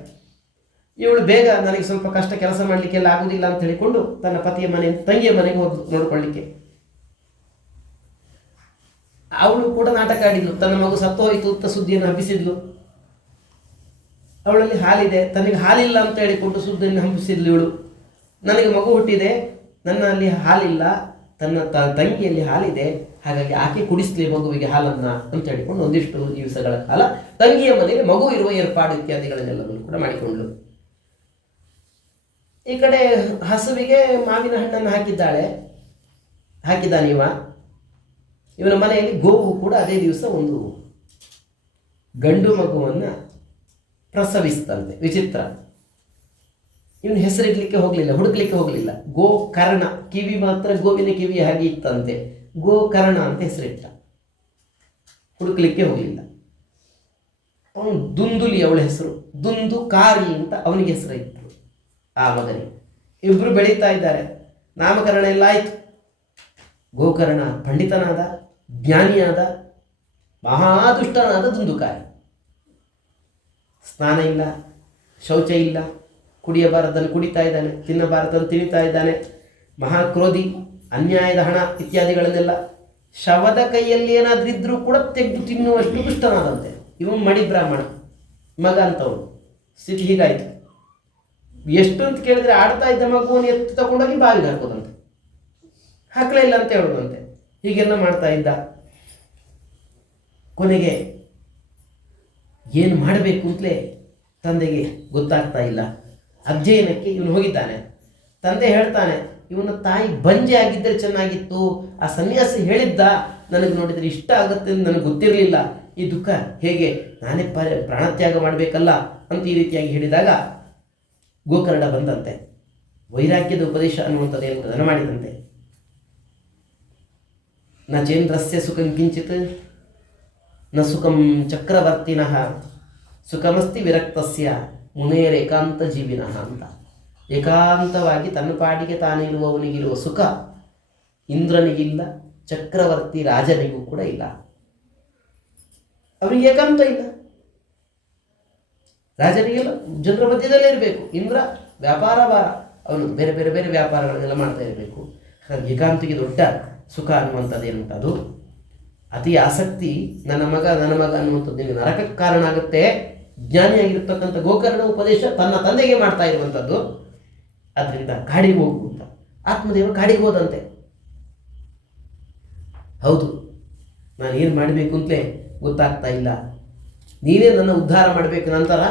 ಇವಳು ಬೇಗ ನನಗೆ ಸ್ವಲ್ಪ ಕಷ್ಟ ಕೆಲಸ ಮಾಡಲಿಕ್ಕೆಲ್ಲ ಆಗುವುದಿಲ್ಲ ಅಂತ ಹೇಳಿಕೊಂಡು ತನ್ನ ಪತಿಯ ಮನೆ ತಂಗಿಯ ಮನೆಗೆ ಹೋದ್ಲು ನೋಡ್ಕೊಳ್ಳಿಕ್ಕೆ. ಅವಳು ಕೂಡ ನಾಟಕ ಆಡಿದ್ಲು, ತನ್ನ ಮಗು ಸತ್ತು ಹೋಯಿತು ಅಂತ ಸುದ್ದಿಯನ್ನು ಹಬ್ಬಿಸಿದ್ಲು. ಅವಳಲ್ಲಿ ಹಾಲಿದೆ, ತನಗೆ ಹಾಲಿಲ್ಲ ಅಂತ ಹೇಳಿಕೊಂಡು ಸುದ್ದಿಯನ್ನು ಹಬ್ಬಿಸಿದ್ಲು ಇವಳು. ನನಗೆ ಮಗು ಹುಟ್ಟಿದೆ, ನನ್ನಲ್ಲಿ ಹಾಲಿಲ್ಲ, ತನ್ನ ತಂಗಿಯಲ್ಲಿ ಹಾಲಿದೆ, ಹಾಗಾಗಿ ಆಕೆ ಕುಡಿಸ್ಲಿ ಮಗುವಿಗೆ ಹಾಲನ್ನ ಅಂತ ಹೇಳಿಕೊಂಡು ಒಂದಿಷ್ಟು ದಿವಸಗಳ ಕಾಲ ತಂಗಿಯ ಮನೆಗೆ ಮಗು ಇರುವ ಏರ್ಪಾಡು ಇತ್ಯಾದಿಗಳನ್ನೆಲ್ಲವನ್ನು ಕೂಡ ಮಾಡಿಕೊಂಡ್ಳು. ಈ ಕಡೆ ಹಸುವಿಗೆ ಮಾವಿನ ಹಣ್ಣನ್ನು ಹಾಕಿದ್ದಾನೆ ಇವನ ಮನೆಯಲ್ಲಿ ಗೋವು ಕೂಡ ಅದೇ ದಿವಸ ಒಂದು ಗಂಡು ಮಗುವನ್ನು ಪ್ರಸವಿಸ್ತಂತೆ. ವಿಚಿತ್ರ, ಇವನು ಹೆಸರಿಡ್ಲಿಕ್ಕೆ ಹೋಗಲಿಲ್ಲ, ಹುಡುಕ್ಲಿಕ್ಕೆ ಹೋಗಲಿಲ್ಲ. ಗೋಕರ್ಣ, ಕಿವಿ ಮಾತ್ರ ಗೋವಿನ ಕಿವಿ ಹಾಗೆ ಇತ್ತಂತೆ, ಗೋಕರ್ಣ ಅಂತ ಹೆಸರಿಟ್ಟ, ಹುಡುಕ್ಲಿಕ್ಕೆ ಹೋಗಲಿಲ್ಲ. ಅವನು ದುಂದುಲಿ, ಅವಳ ಹೆಸರು ದುಂದುಕಾರಿ ಅಂತ ಅವನಿಗೆ ಹೆಸರು ಇತ್ತು ಆ ಮಗನಿಗೆ. ಇಬ್ಬರು ಬೆಳೀತಾ ಇದ್ದಾರೆ, ನಾಮಕರಣ ಎಲ್ಲ ಆಯಿತು. ಗೋಕರ್ಣ ಪಂಡಿತನಾದ, ಜ್ಞಾನಿಯಾದ, ಮಹಾದುಷ್ಟನಾದ ದುಂದುಕಾರಿ. ಸ್ನಾನ ಇಲ್ಲ, ಶೌಚ ಇಲ್ಲ, ಕುಡಿಯಬಾರದನ್ನು ಕುಡಿತಾ ಇದ್ದಾನೆ, ತಿನ್ನಬಾರದನ್ನು ತಿನ್ನುತ್ತಾ ಇದ್ದಾನೆ, ಮಹಾಕ್ರೋಧಿ, ಅನ್ಯಾಯದ ಹಣ ಇತ್ಯಾದಿಗಳನ್ನೆಲ್ಲ ಶವದ ಕೈಯಲ್ಲಿ ಏನಾದರೂ ಇದ್ದರೂ ಕೂಡ ತೆಗೆದು ತಿನ್ನುವಷ್ಟು ದುಷ್ಟನಾದಂತೆ. ಇವನು ಮಡಿ ಬ್ರಾಹ್ಮಣ ಮಗ ಅಂತವನು. ಸ್ಥಿತಿ ಹೀಗಾಯಿತು. ಎಷ್ಟು ಅಂತ ಕೇಳಿದ್ರೆ ಆಡ್ತಾ ಇದ್ದ ಮಗುವನ್ನು ಎತ್ತು ತಗೊಂಡೋಗಿ ಬಾವಿಗೆ ಹಾಕೋದಂತೆ, ಹಾಕಲೇ ಇಲ್ಲ ಅಂತ ಹೇಳೋದಂತೆ. ಹೀಗೆಲ್ಲ ಮಾಡ್ತಾ ಇದ್ದ. ಕೊನೆಗೆ ಏನು ಮಾಡಬೇಕು ಅಂತಲೇ ತಂದೆಗೆ ಗೊತ್ತಾಗ್ತಾ ಇಲ್ಲ. ಅಧ್ಯಯನಕ್ಕೆ ಇವನು ಹೋಗಿದ್ದಾನೆ. ತಂದೆ ಹೇಳ್ತಾನೆ, ಇವನ ತಾಯಿ ಬಂಜೆ ಆಗಿದ್ದರೆ ಚೆನ್ನಾಗಿತ್ತು, ಆ ಸನ್ಯಾಸಿ ಹೇಳಿದ್ದ, ನನಗೆ ನೋಡಿದರೆ ಇಷ್ಟ ಆಗುತ್ತೆ ಅಂತ ನನಗೆ ಗೊತ್ತಿರಲಿಲ್ಲ, ಈ ದುಃಖ ಹೇಗೆ, ನಾನೇ ಪ್ರಾಣತ್ಯಾಗ ಮಾಡಬೇಕಲ್ಲ ಅಂತ ಈ ರೀತಿಯಾಗಿ ಹೇಳಿದಾಗ ಗೋಕರ್ಣ ಬಂದಂತೆ. ವೈರಾಗ್ಯದ ಉಪದೇಶ ಅನ್ನುವಂಥದ್ದೇನು ಅದನ್ನು ಮಾಡಿದಂತೆ. ನ ಚೇಂದ್ರಸ್ಯ ಸುಖಂ ಕಿಂಚಿತ್ ನ ಸುಖಂ ಚಕ್ರವರ್ತಿನಃ ಸುಖಮಸ್ತಿ ವಿರಕ್ತಸ್ಯ ಮುನೇರ್ ಏಕಾಂತ ಜೀವಿನಃ ಅಂತ. ಏಕಾಂತವಾಗಿ ತನ್ನ ಪಾಡಿಗೆ ತಾನಿರುವವನಿಗಿರುವ ಸುಖ ಇಂದ್ರನಿಗಿಲ್ಲ, ಚಕ್ರವರ್ತಿ ರಾಜನಿಗೂ ಕೂಡ ಇಲ್ಲ. ಅವರಿಗೆ ಏಕಾಂತ ಇಲ್ಲ. ರಾಜನಿಗೆಲ್ಲ ಜನರ ಮಧ್ಯದಲ್ಲೇ ಇರಬೇಕು. ಇಂದ್ರ ವ್ಯಾಪಾರ ಭಾರ, ಅವನು ಬೇರೆ ಬೇರೆ ಬೇರೆ ವ್ಯಾಪಾರಗಳನ್ನೆಲ್ಲ ಮಾಡ್ತಾ ಇರಬೇಕು. ಹಾಗಾಗಿ ಏಕಾಂತಿಗೆ ದೊಡ್ಡ ಸುಖ ಅನ್ನುವಂಥದ್ದು ಏನುಂಟು ಅದು ಅತಿ ಆಸಕ್ತಿ. ನನ್ನ ಮಗ ಅನ್ನುವಂಥದ್ದು ನಿಮಗೆ ನರಕಕ್ಕೆ ಕಾರಣ ಆಗುತ್ತೆ. ಜ್ಞಾನಿಯಾಗಿರ್ತಕ್ಕಂಥ ಗೋಕರ್ಣ ಉಪದೇಶ ತನ್ನ ತಂದೆಗೆ ಮಾಡ್ತಾ ಇರುವಂಥದ್ದು. ಅದರಿಂದ ಕಾಡಿಗೆ ಹೋಗು ಅಂತ ಆತ್ಮದೇವ ಕಾಡಿಗೆ ಹೋದಂತೆ. ಹೌದು, ನಾನು ಏನು ಮಾಡಬೇಕು ಅಂತಲೇ ಗೊತ್ತಾಗ್ತಾ ಇಲ್ಲ, ನೀನೇ ನನ್ನ ಉದ್ಧಾರ ಮಾಡಬೇಕು, ನಂತರ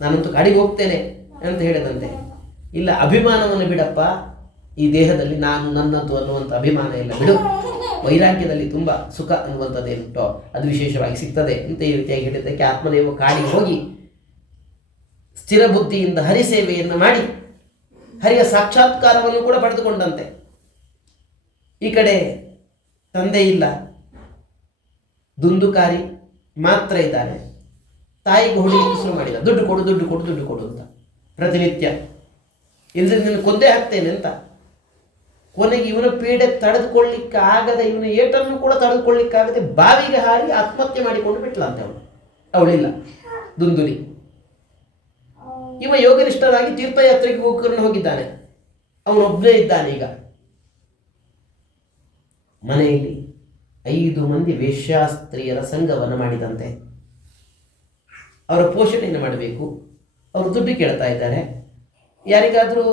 ನಾನಂತೂ ಕಾಡಿಗೆ ಹೋಗ್ತೇನೆ ಅಂತ ಹೇಳಿದಂತೆ. ಇಲ್ಲ, ಅಭಿಮಾನವನ್ನು ಬಿಡಪ್ಪ, ಈ ದೇಹದಲ್ಲಿ ನಾನು ನನ್ನದು ಅನ್ನುವಂಥ ಅಭಿಮಾನ ಎಲ್ಲ ಬಿಡು, ವೈರಾಗ್ಯದಲ್ಲಿ ತುಂಬ ಸುಖ ಅನ್ನುವಂಥದ್ದೇನುಂಟೋ ಅದು ವಿಶೇಷವಾಗಿ ಸಿಗ್ತದೆ ಅಂತ ಈ ರೀತಿಯಾಗಿ ಹೇಳಿದ್ದಕ್ಕೆ ಆತ್ಮದೇವ ಕಾಡಿಗೆ ಹೋಗಿ ಸ್ಥಿರ ಬುದ್ಧಿಯಿಂದ ಹರಿಸೇವೆಯನ್ನು ಮಾಡಿ ಹರಿಯ ಸಾಕ್ಷಾತ್ಕಾರವನ್ನು ಕೂಡ ಪಡೆದುಕೊಂಡಂತೆ. ಈ ಕಡೆ ತಂದೆ ಇಲ್ಲ, ದುಂದುಕಾರಿ ಮಾತ್ರ ಇದ್ದಾನೆ. ತಾಯಿಗೆ ಹೊಡೆಯಲಿಕ್ಕೆ ಶುರು ಮಾಡಿದ, ದುಡ್ಡು ಕೊಡು ದುಡ್ಡು ಕೊಡು ದುಡ್ಡು ಕೊಡು ಅಂತ ಪ್ರತಿನಿತ್ಯ. ಇಲ್ಲದ್ರೆ ನಿನ್ನ ಕೊಂದೇ ಹಾಕ್ತೇನೆ ಅಂತ. ಕೊನೆಗೆ ಇವನ ಪೀಡೆ ತಡೆದುಕೊಳ್ಳಿಕ್ಕಾಗದೆ, ಇವನ ಏಟನ್ನು ಕೂಡ ತಡೆದುಕೊಳ್ಳಿಕ್ಕಾಗದೆ ಬಾವಿಗೆ ಹಾರಿ ಆತ್ಮಹತ್ಯೆ ಮಾಡಿಕೊಂಡು ಬಿಟ್ಲ ಅಂತ ಅವಳಿಲ್ಲ ದುಂದುಲಿ. ಇವ ಯೋಗನಿಷ್ಠರಾಗಿ ತೀರ್ಥಯಾತ್ರೆಗೆ ಹೋಗಿದ್ದಾನೆ. ಅವನೊಬ್ಬನೇ ಇದ್ದಾನೆ. ಈಗ ಮನೆಯಲ್ಲಿ 5 ಮಂದಿ ವೇಶ್ಯಾಸ್ತ್ರೀಯರ ಸಂಘವನ್ನು ಮಾಡಿದಂತೆ. ಅವರ ಪೋಷಣೆಯನ್ನು ಮಾಡಬೇಕು. ಅವರು ದುಡ್ಡು ಕೇಳ್ತಾ ಇದ್ದಾರೆ. ಯಾರಿಗಾದರೂ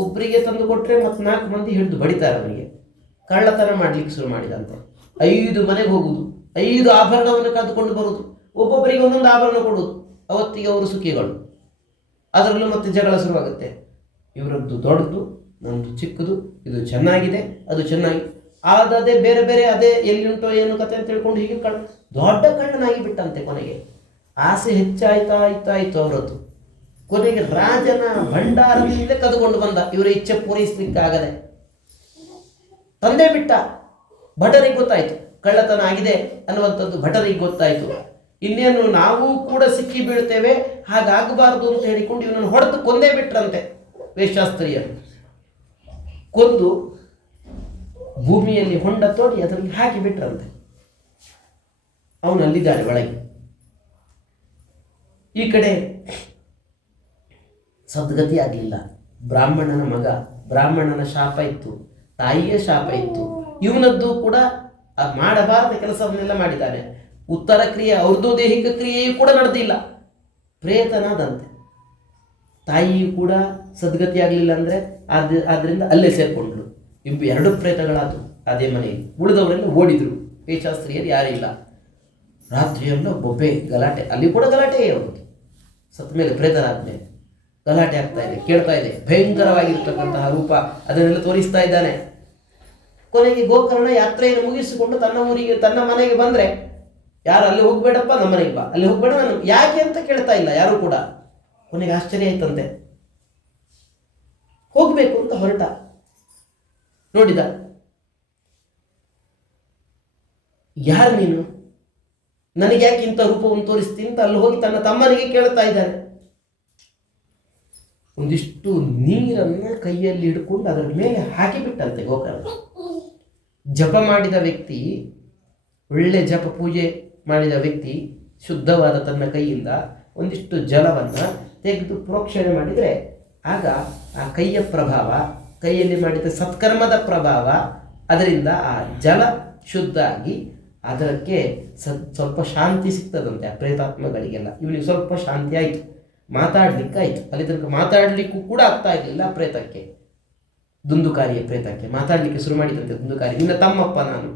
ಒಬ್ಬರಿಗೆ ತಂದು ಕೊಟ್ಟರೆ ಮತ್ತು 4 ಮಂದಿ ಹಿಡಿದು ಬಡಿತಾರೆ ಅವನಿಗೆ. ಕಳ್ಳತನ ಮಾಡಲಿಕ್ಕೆ ಶುರು ಮಾಡಿದಂತೆ. 5 ಮನೆಗೆ ಹೋಗುವುದು, 5 ಆಭರಣವನ್ನು ಕದ್ದುಕೊಂಡು ಬರುವುದು, ಒಬ್ಬೊಬ್ಬರಿಗೆ ಒಂದೊಂದು ಆಭರಣ ಕೊಡುವುದು. ಅವತ್ತಿಗೆ ಅವರು ಸುಖಿಗಳು. ಅದರಲ್ಲೂ ಮತ್ತೆ ಜಗಳ ಶುರುವಾಗುತ್ತೆ. ಇವರದ್ದು ದೊಡ್ಡದು, ನಮ್ಮದು ಚಿಕ್ಕದು, ಇದು ಚೆನ್ನಾಗಿದೆ, ಅದು ಚೆನ್ನಾಗಿ ಆದದೇ ಬೇರೆ ಬೇರೆ, ಅದೇ ಎಲ್ಲಿ ಉಂಟೋ ಏನು ಕತೆ ಅಂತ ತಿಳ್ಕೊಂಡು ಹೀಗೆ ದೊಡ್ಡ ಕಳ್ಳನಾಗಿ ಬಿಟ್ಟಂತೆ. ಕೊನೆಗೆ ಆಸೆ ಹೆಚ್ಚಾಯ್ತಾಯ್ತಾಯ್ತು ಅವರದ್ದು. ಕೊನೆಗೆ ರಾಜನ ಭಂಡಾರದಿಂದಲೇ ಕದ್ದುಕೊಂಡು ಬಂದ, ಇವರ ಇಚ್ಛೆ ಪೂರೈಸಲಿಕ್ಕಾಗದೆ. ತಂದೆ ಬಿಟ್ಟ. ಭಟರಿಗೆ ಗೊತ್ತಾಯಿತು ಕಳ್ಳತನ ಆಗಿದೆ ಅನ್ನುವಂಥದ್ದು, ಭಟರಿಗೆ ಗೊತ್ತಾಯಿತು. ಇನ್ನೇನು ನಾವು ಕೂಡ ಸಿಕ್ಕಿ ಬೀಳ್ತೇವೆ, ಹಾಗಾಗಬಾರದು ಅಂತ ಹೇಳಿಕೊಂಡು ಇವನನ್ನು ಹೊಡೆದು ಕೊಂದೇ ಬಿಟ್ರಂತೆ ವೇಶ್ಯಾಸ್ತ್ರೀಯರು. ಕೊಂದು ಭೂಮಿಯಲ್ಲಿ ಹೊಂಡ ತೋಡಿ ಅದರಲ್ಲಿ ಹಾಕಿ ಬಿಟ್ರಂತೆ. ಅವನು ಅಲ್ಲಿದ್ದಾನೆ ಒಳಗೆ. ಈ ಕಡೆ ಸದ್ಗತಿ ಆಗಲಿಲ್ಲ. ಬ್ರಾಹ್ಮಣನ ಮಗ, ಬ್ರಾಹ್ಮಣನ ಶಾಪ ಇತ್ತು, ತಾಯಿಯ ಶಾಪ ಇತ್ತು. ಇವನದ್ದು ಕೂಡ ಮಾಡಬಾರದ ಕೆಲಸವನ್ನೆಲ್ಲ ಮಾಡಿದ್ದಾನೆ. ಉತ್ತರ ಕ್ರಿಯೆ, ಅವ್ರದ್ದು ದೈಹಿಕ ಕ್ರಿಯೆಯೂ ಕೂಡ ನಡೆದಿಲ್ಲ. ಪ್ರೇತನಾದಂತೆ. ತಾಯಿಯೂ ಕೂಡ ಸದ್ಗತಿ ಆಗಲಿಲ್ಲ ಅಂದರೆ ಆದ್ದರಿಂದ ಅಲ್ಲೇ ಸೇರಿಕೊಂಡ್ರು. 2 ಪ್ರೇತಗಳಾದವು ಅದೇ ಮನೆಯಲ್ಲಿ. ಉಳಿದವರೆಲ್ಲ ಓಡಿದ್ರು. ವೇಶ್ಯಾಸ್ತ್ರೀಯರು ಯಾರಿಲ್ಲ. ರಾತ್ರಿಯೆಲ್ಲ ಬೊಬ್ಬೆ ಗಲಾಟೆ, ಅಲ್ಲಿ ಕೂಡ ಗಲಾಟೆಯೇ ಅವ್ರದ್ದು. ಸತ್ತ ಮೇಲೆ ಪ್ರೇತರಾದ್ಮೇಲೆ ಗಲಾಟೆ ಆಗ್ತಾ ಇದೆ, ಕೇಳ್ತಾ ಇದೆ. ಭಯಂಕರವಾಗಿರ್ತಕ್ಕಂತಹ ರೂಪ ಅದನ್ನೆಲ್ಲ ತೋರಿಸ್ತಾ ಇದ್ದಾನೆ. ಕೊನೆಗೆ ಗೋಕರ್ಣ ಯಾತ್ರೆಯನ್ನು ಮುಗಿಸಿಕೊಂಡು ತನ್ನ ಊರಿಗೆ, ತನ್ನ ಮನೆಗೆ ಬಂದರೆ ಯಾರು ಅಲ್ಲಿ ಹೋಗ್ಬೇಡಪ್ಪ, ನಮ್ಮ ಮನೆಗೆ ಬಾ, ಅಲ್ಲಿ ಹೋಗ್ಬೇಡ, ನಾನು ಯಾಕೆ ಅಂತ ಕೇಳ್ತಾ ಇಲ್ಲ ಯಾರು ಕೂಡ. ಕೊನೆಗೆ ಆಶ್ಚರ್ಯ ಆಯ್ತಂತೆ. ಹೋಗ್ಬೇಕು ಅಂತ ಹೊರಟ, ನೋಡಿದ, ಯಾರು ನೀನು, ನನಗೆ ಯಾಕೆ ಇಂಥ ರೂಪವನ್ನು ತೋರಿಸ್ತೀನಿ ಅಂತ ಅಲ್ಲಿ ಹೋಗಿ ತನ್ನ ತಮ್ಮನಿಗೆ ಕೇಳ್ತಾ ಇದ್ದಾನೆ. ಒಂದಿಷ್ಟು ನೀರನ್ನು ಕೈಯಲ್ಲಿ ಹಿಡ್ಕೊಂಡು ಅದರ ಮೇಲೆ ಹಾಕಿಬಿಟ್ಟಂತೆ ಗೋಕರ್ಣ. ಜಪ ಮಾಡಿದ ವ್ಯಕ್ತಿ, ಒಳ್ಳೆ ಜಪ ಪೂಜೆ ಮಾಡಿದ ವ್ಯಕ್ತಿ, ಶುದ್ಧವಾದ ತನ್ನ ಕೈಯಿಂದ ಒಂದಿಷ್ಟು ಜಲವನ್ನು ತೆಗೆದು ಪ್ರೋಕ್ಷಣೆ ಮಾಡಿದರೆ ಆಗ ಆ ಕೈಯ ಪ್ರಭಾವ, ಕೈಯಲ್ಲಿ ಮಾಡಿದ ಸತ್ಕರ್ಮದ ಪ್ರಭಾವ, ಅದರಿಂದ ಆ ಜಲ ಶುದ್ಧ ಆಗಿ ಅದಕ್ಕೆ ಸ್ವಲ್ಪ ಶಾಂತಿ ಸಿಗ್ತದಂತೆ ಆ ಪ್ರೇತಾತ್ಮಗಳಿಗೆಲ್ಲ. ಇವನಿಗೆ ಸ್ವಲ್ಪ ಶಾಂತಿ ಆಯಿತು, ಮಾತಾಡಲಿಕ್ಕಾಯಿತು. ಅಲ್ಲಿ ತನಕ ಮಾತಾಡಲಿಕ್ಕೂ ಕೂಡ ಆಗ್ತಾ ಇರಲಿಲ್ಲ ಪ್ರೇತಕ್ಕೆ, ದುಂದುಕಾರಿಯ ಪ್ರೇತಕ್ಕೆ. ಮಾತಾಡಲಿಕ್ಕೆ ಶುರು ಮಾಡಿದಂತೆ ದುಂದುಕಾರಿ, ನಿನ್ನ ತಮ್ಮಪ್ಪ ನಾನು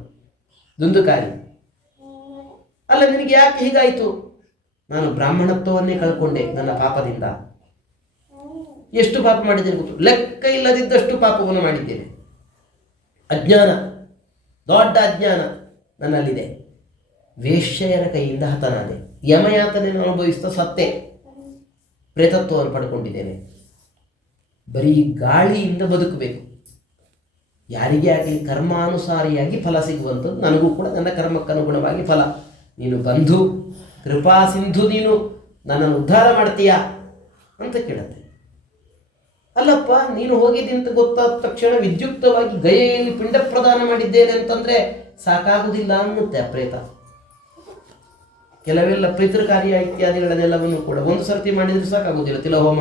ದುಂದುಕಾರಿ. ಅಲ್ಲ, ನಿನಗೆ ಯಾಕೆ ಹೀಗಾಯಿತು? ನಾನು ಬ್ರಾಹ್ಮಣತ್ವವನ್ನೇ ಕಳ್ಕೊಂಡೆ ನನ್ನ ಪಾಪದಿಂದ. ಎಷ್ಟು ಪಾಪ ಮಾಡಿದ್ದೇನೆ ಗೊತ್ತು? ಲೆಕ್ಕ ಇಲ್ಲದಿದ್ದಷ್ಟು ಪಾಪವನ್ನು ಮಾಡಿದ್ದೇನೆ. ಅಜ್ಞಾನ, ದೊಡ್ಡ ಅಜ್ಞಾನ ನನ್ನಲ್ಲಿದೆ. ವೇಶ್ಯೆಯರ ಕೈಯಿಂದ ಹತನಾದೆ, ಯಮಯಾತನೆಯನ್ನು ಅನುಭವಿಸ್ತಾ ಸತ್ತೆ, ಪ್ರೇತತ್ವವನ್ನು ಪಡ್ಕೊಂಡಿದ್ದೇನೆ. ಬರೀ ಗಾಳಿಯಿಂದ ಬದುಕಬೇಕು. ಯಾರಿಗೇ ಆಗಲಿ ಕರ್ಮಾನುಸಾರಿಯಾಗಿ ಫಲ ಸಿಗುವಂಥದ್ದು, ನನಗೂ ಕೂಡ ನನ್ನ ಕರ್ಮಕ್ಕನುಗುಣವಾಗಿ ಫಲ. ನೀನು ಬಂಧು ಕೃಪಾ ಸಿಂಧು, ನೀನು ನನ್ನನ್ನು ಉದ್ಧಾರ ಮಾಡ್ತೀಯಾ ಅಂತ ಕೇಳುತ್ತೆ. ಅಲ್ಲಪ್ಪ, ನೀನು ಹೋಗಿದ್ದಂತ ಗೊತ್ತಾದ ತಕ್ಷಣ ವಿದ್ಯುಕ್ತವಾಗಿ ಗಯೆಯಲ್ಲಿ ಪಿಂಡ ಪ್ರದಾನ ಮಾಡಿದ್ದೇನೆ ಅಂತಂದ್ರೆ ಸಾಕಾಗುವುದಿಲ್ಲ ಅನ್ನುತ್ತೆ ಆ ಪ್ರೇತ. ಕೆಲವೆಲ್ಲ ಪಿತೃಕಾರ್ಯ ಇತ್ಯಾದಿಗಳನ್ನೆಲ್ಲವನ್ನು ಕೂಡ ಒಂದು ಸರ್ತಿ ಮಾಡಿದ್ರೆ ಸಾಕಾಗುವುದಿಲ್ಲ. ತಿಲಹೋಮ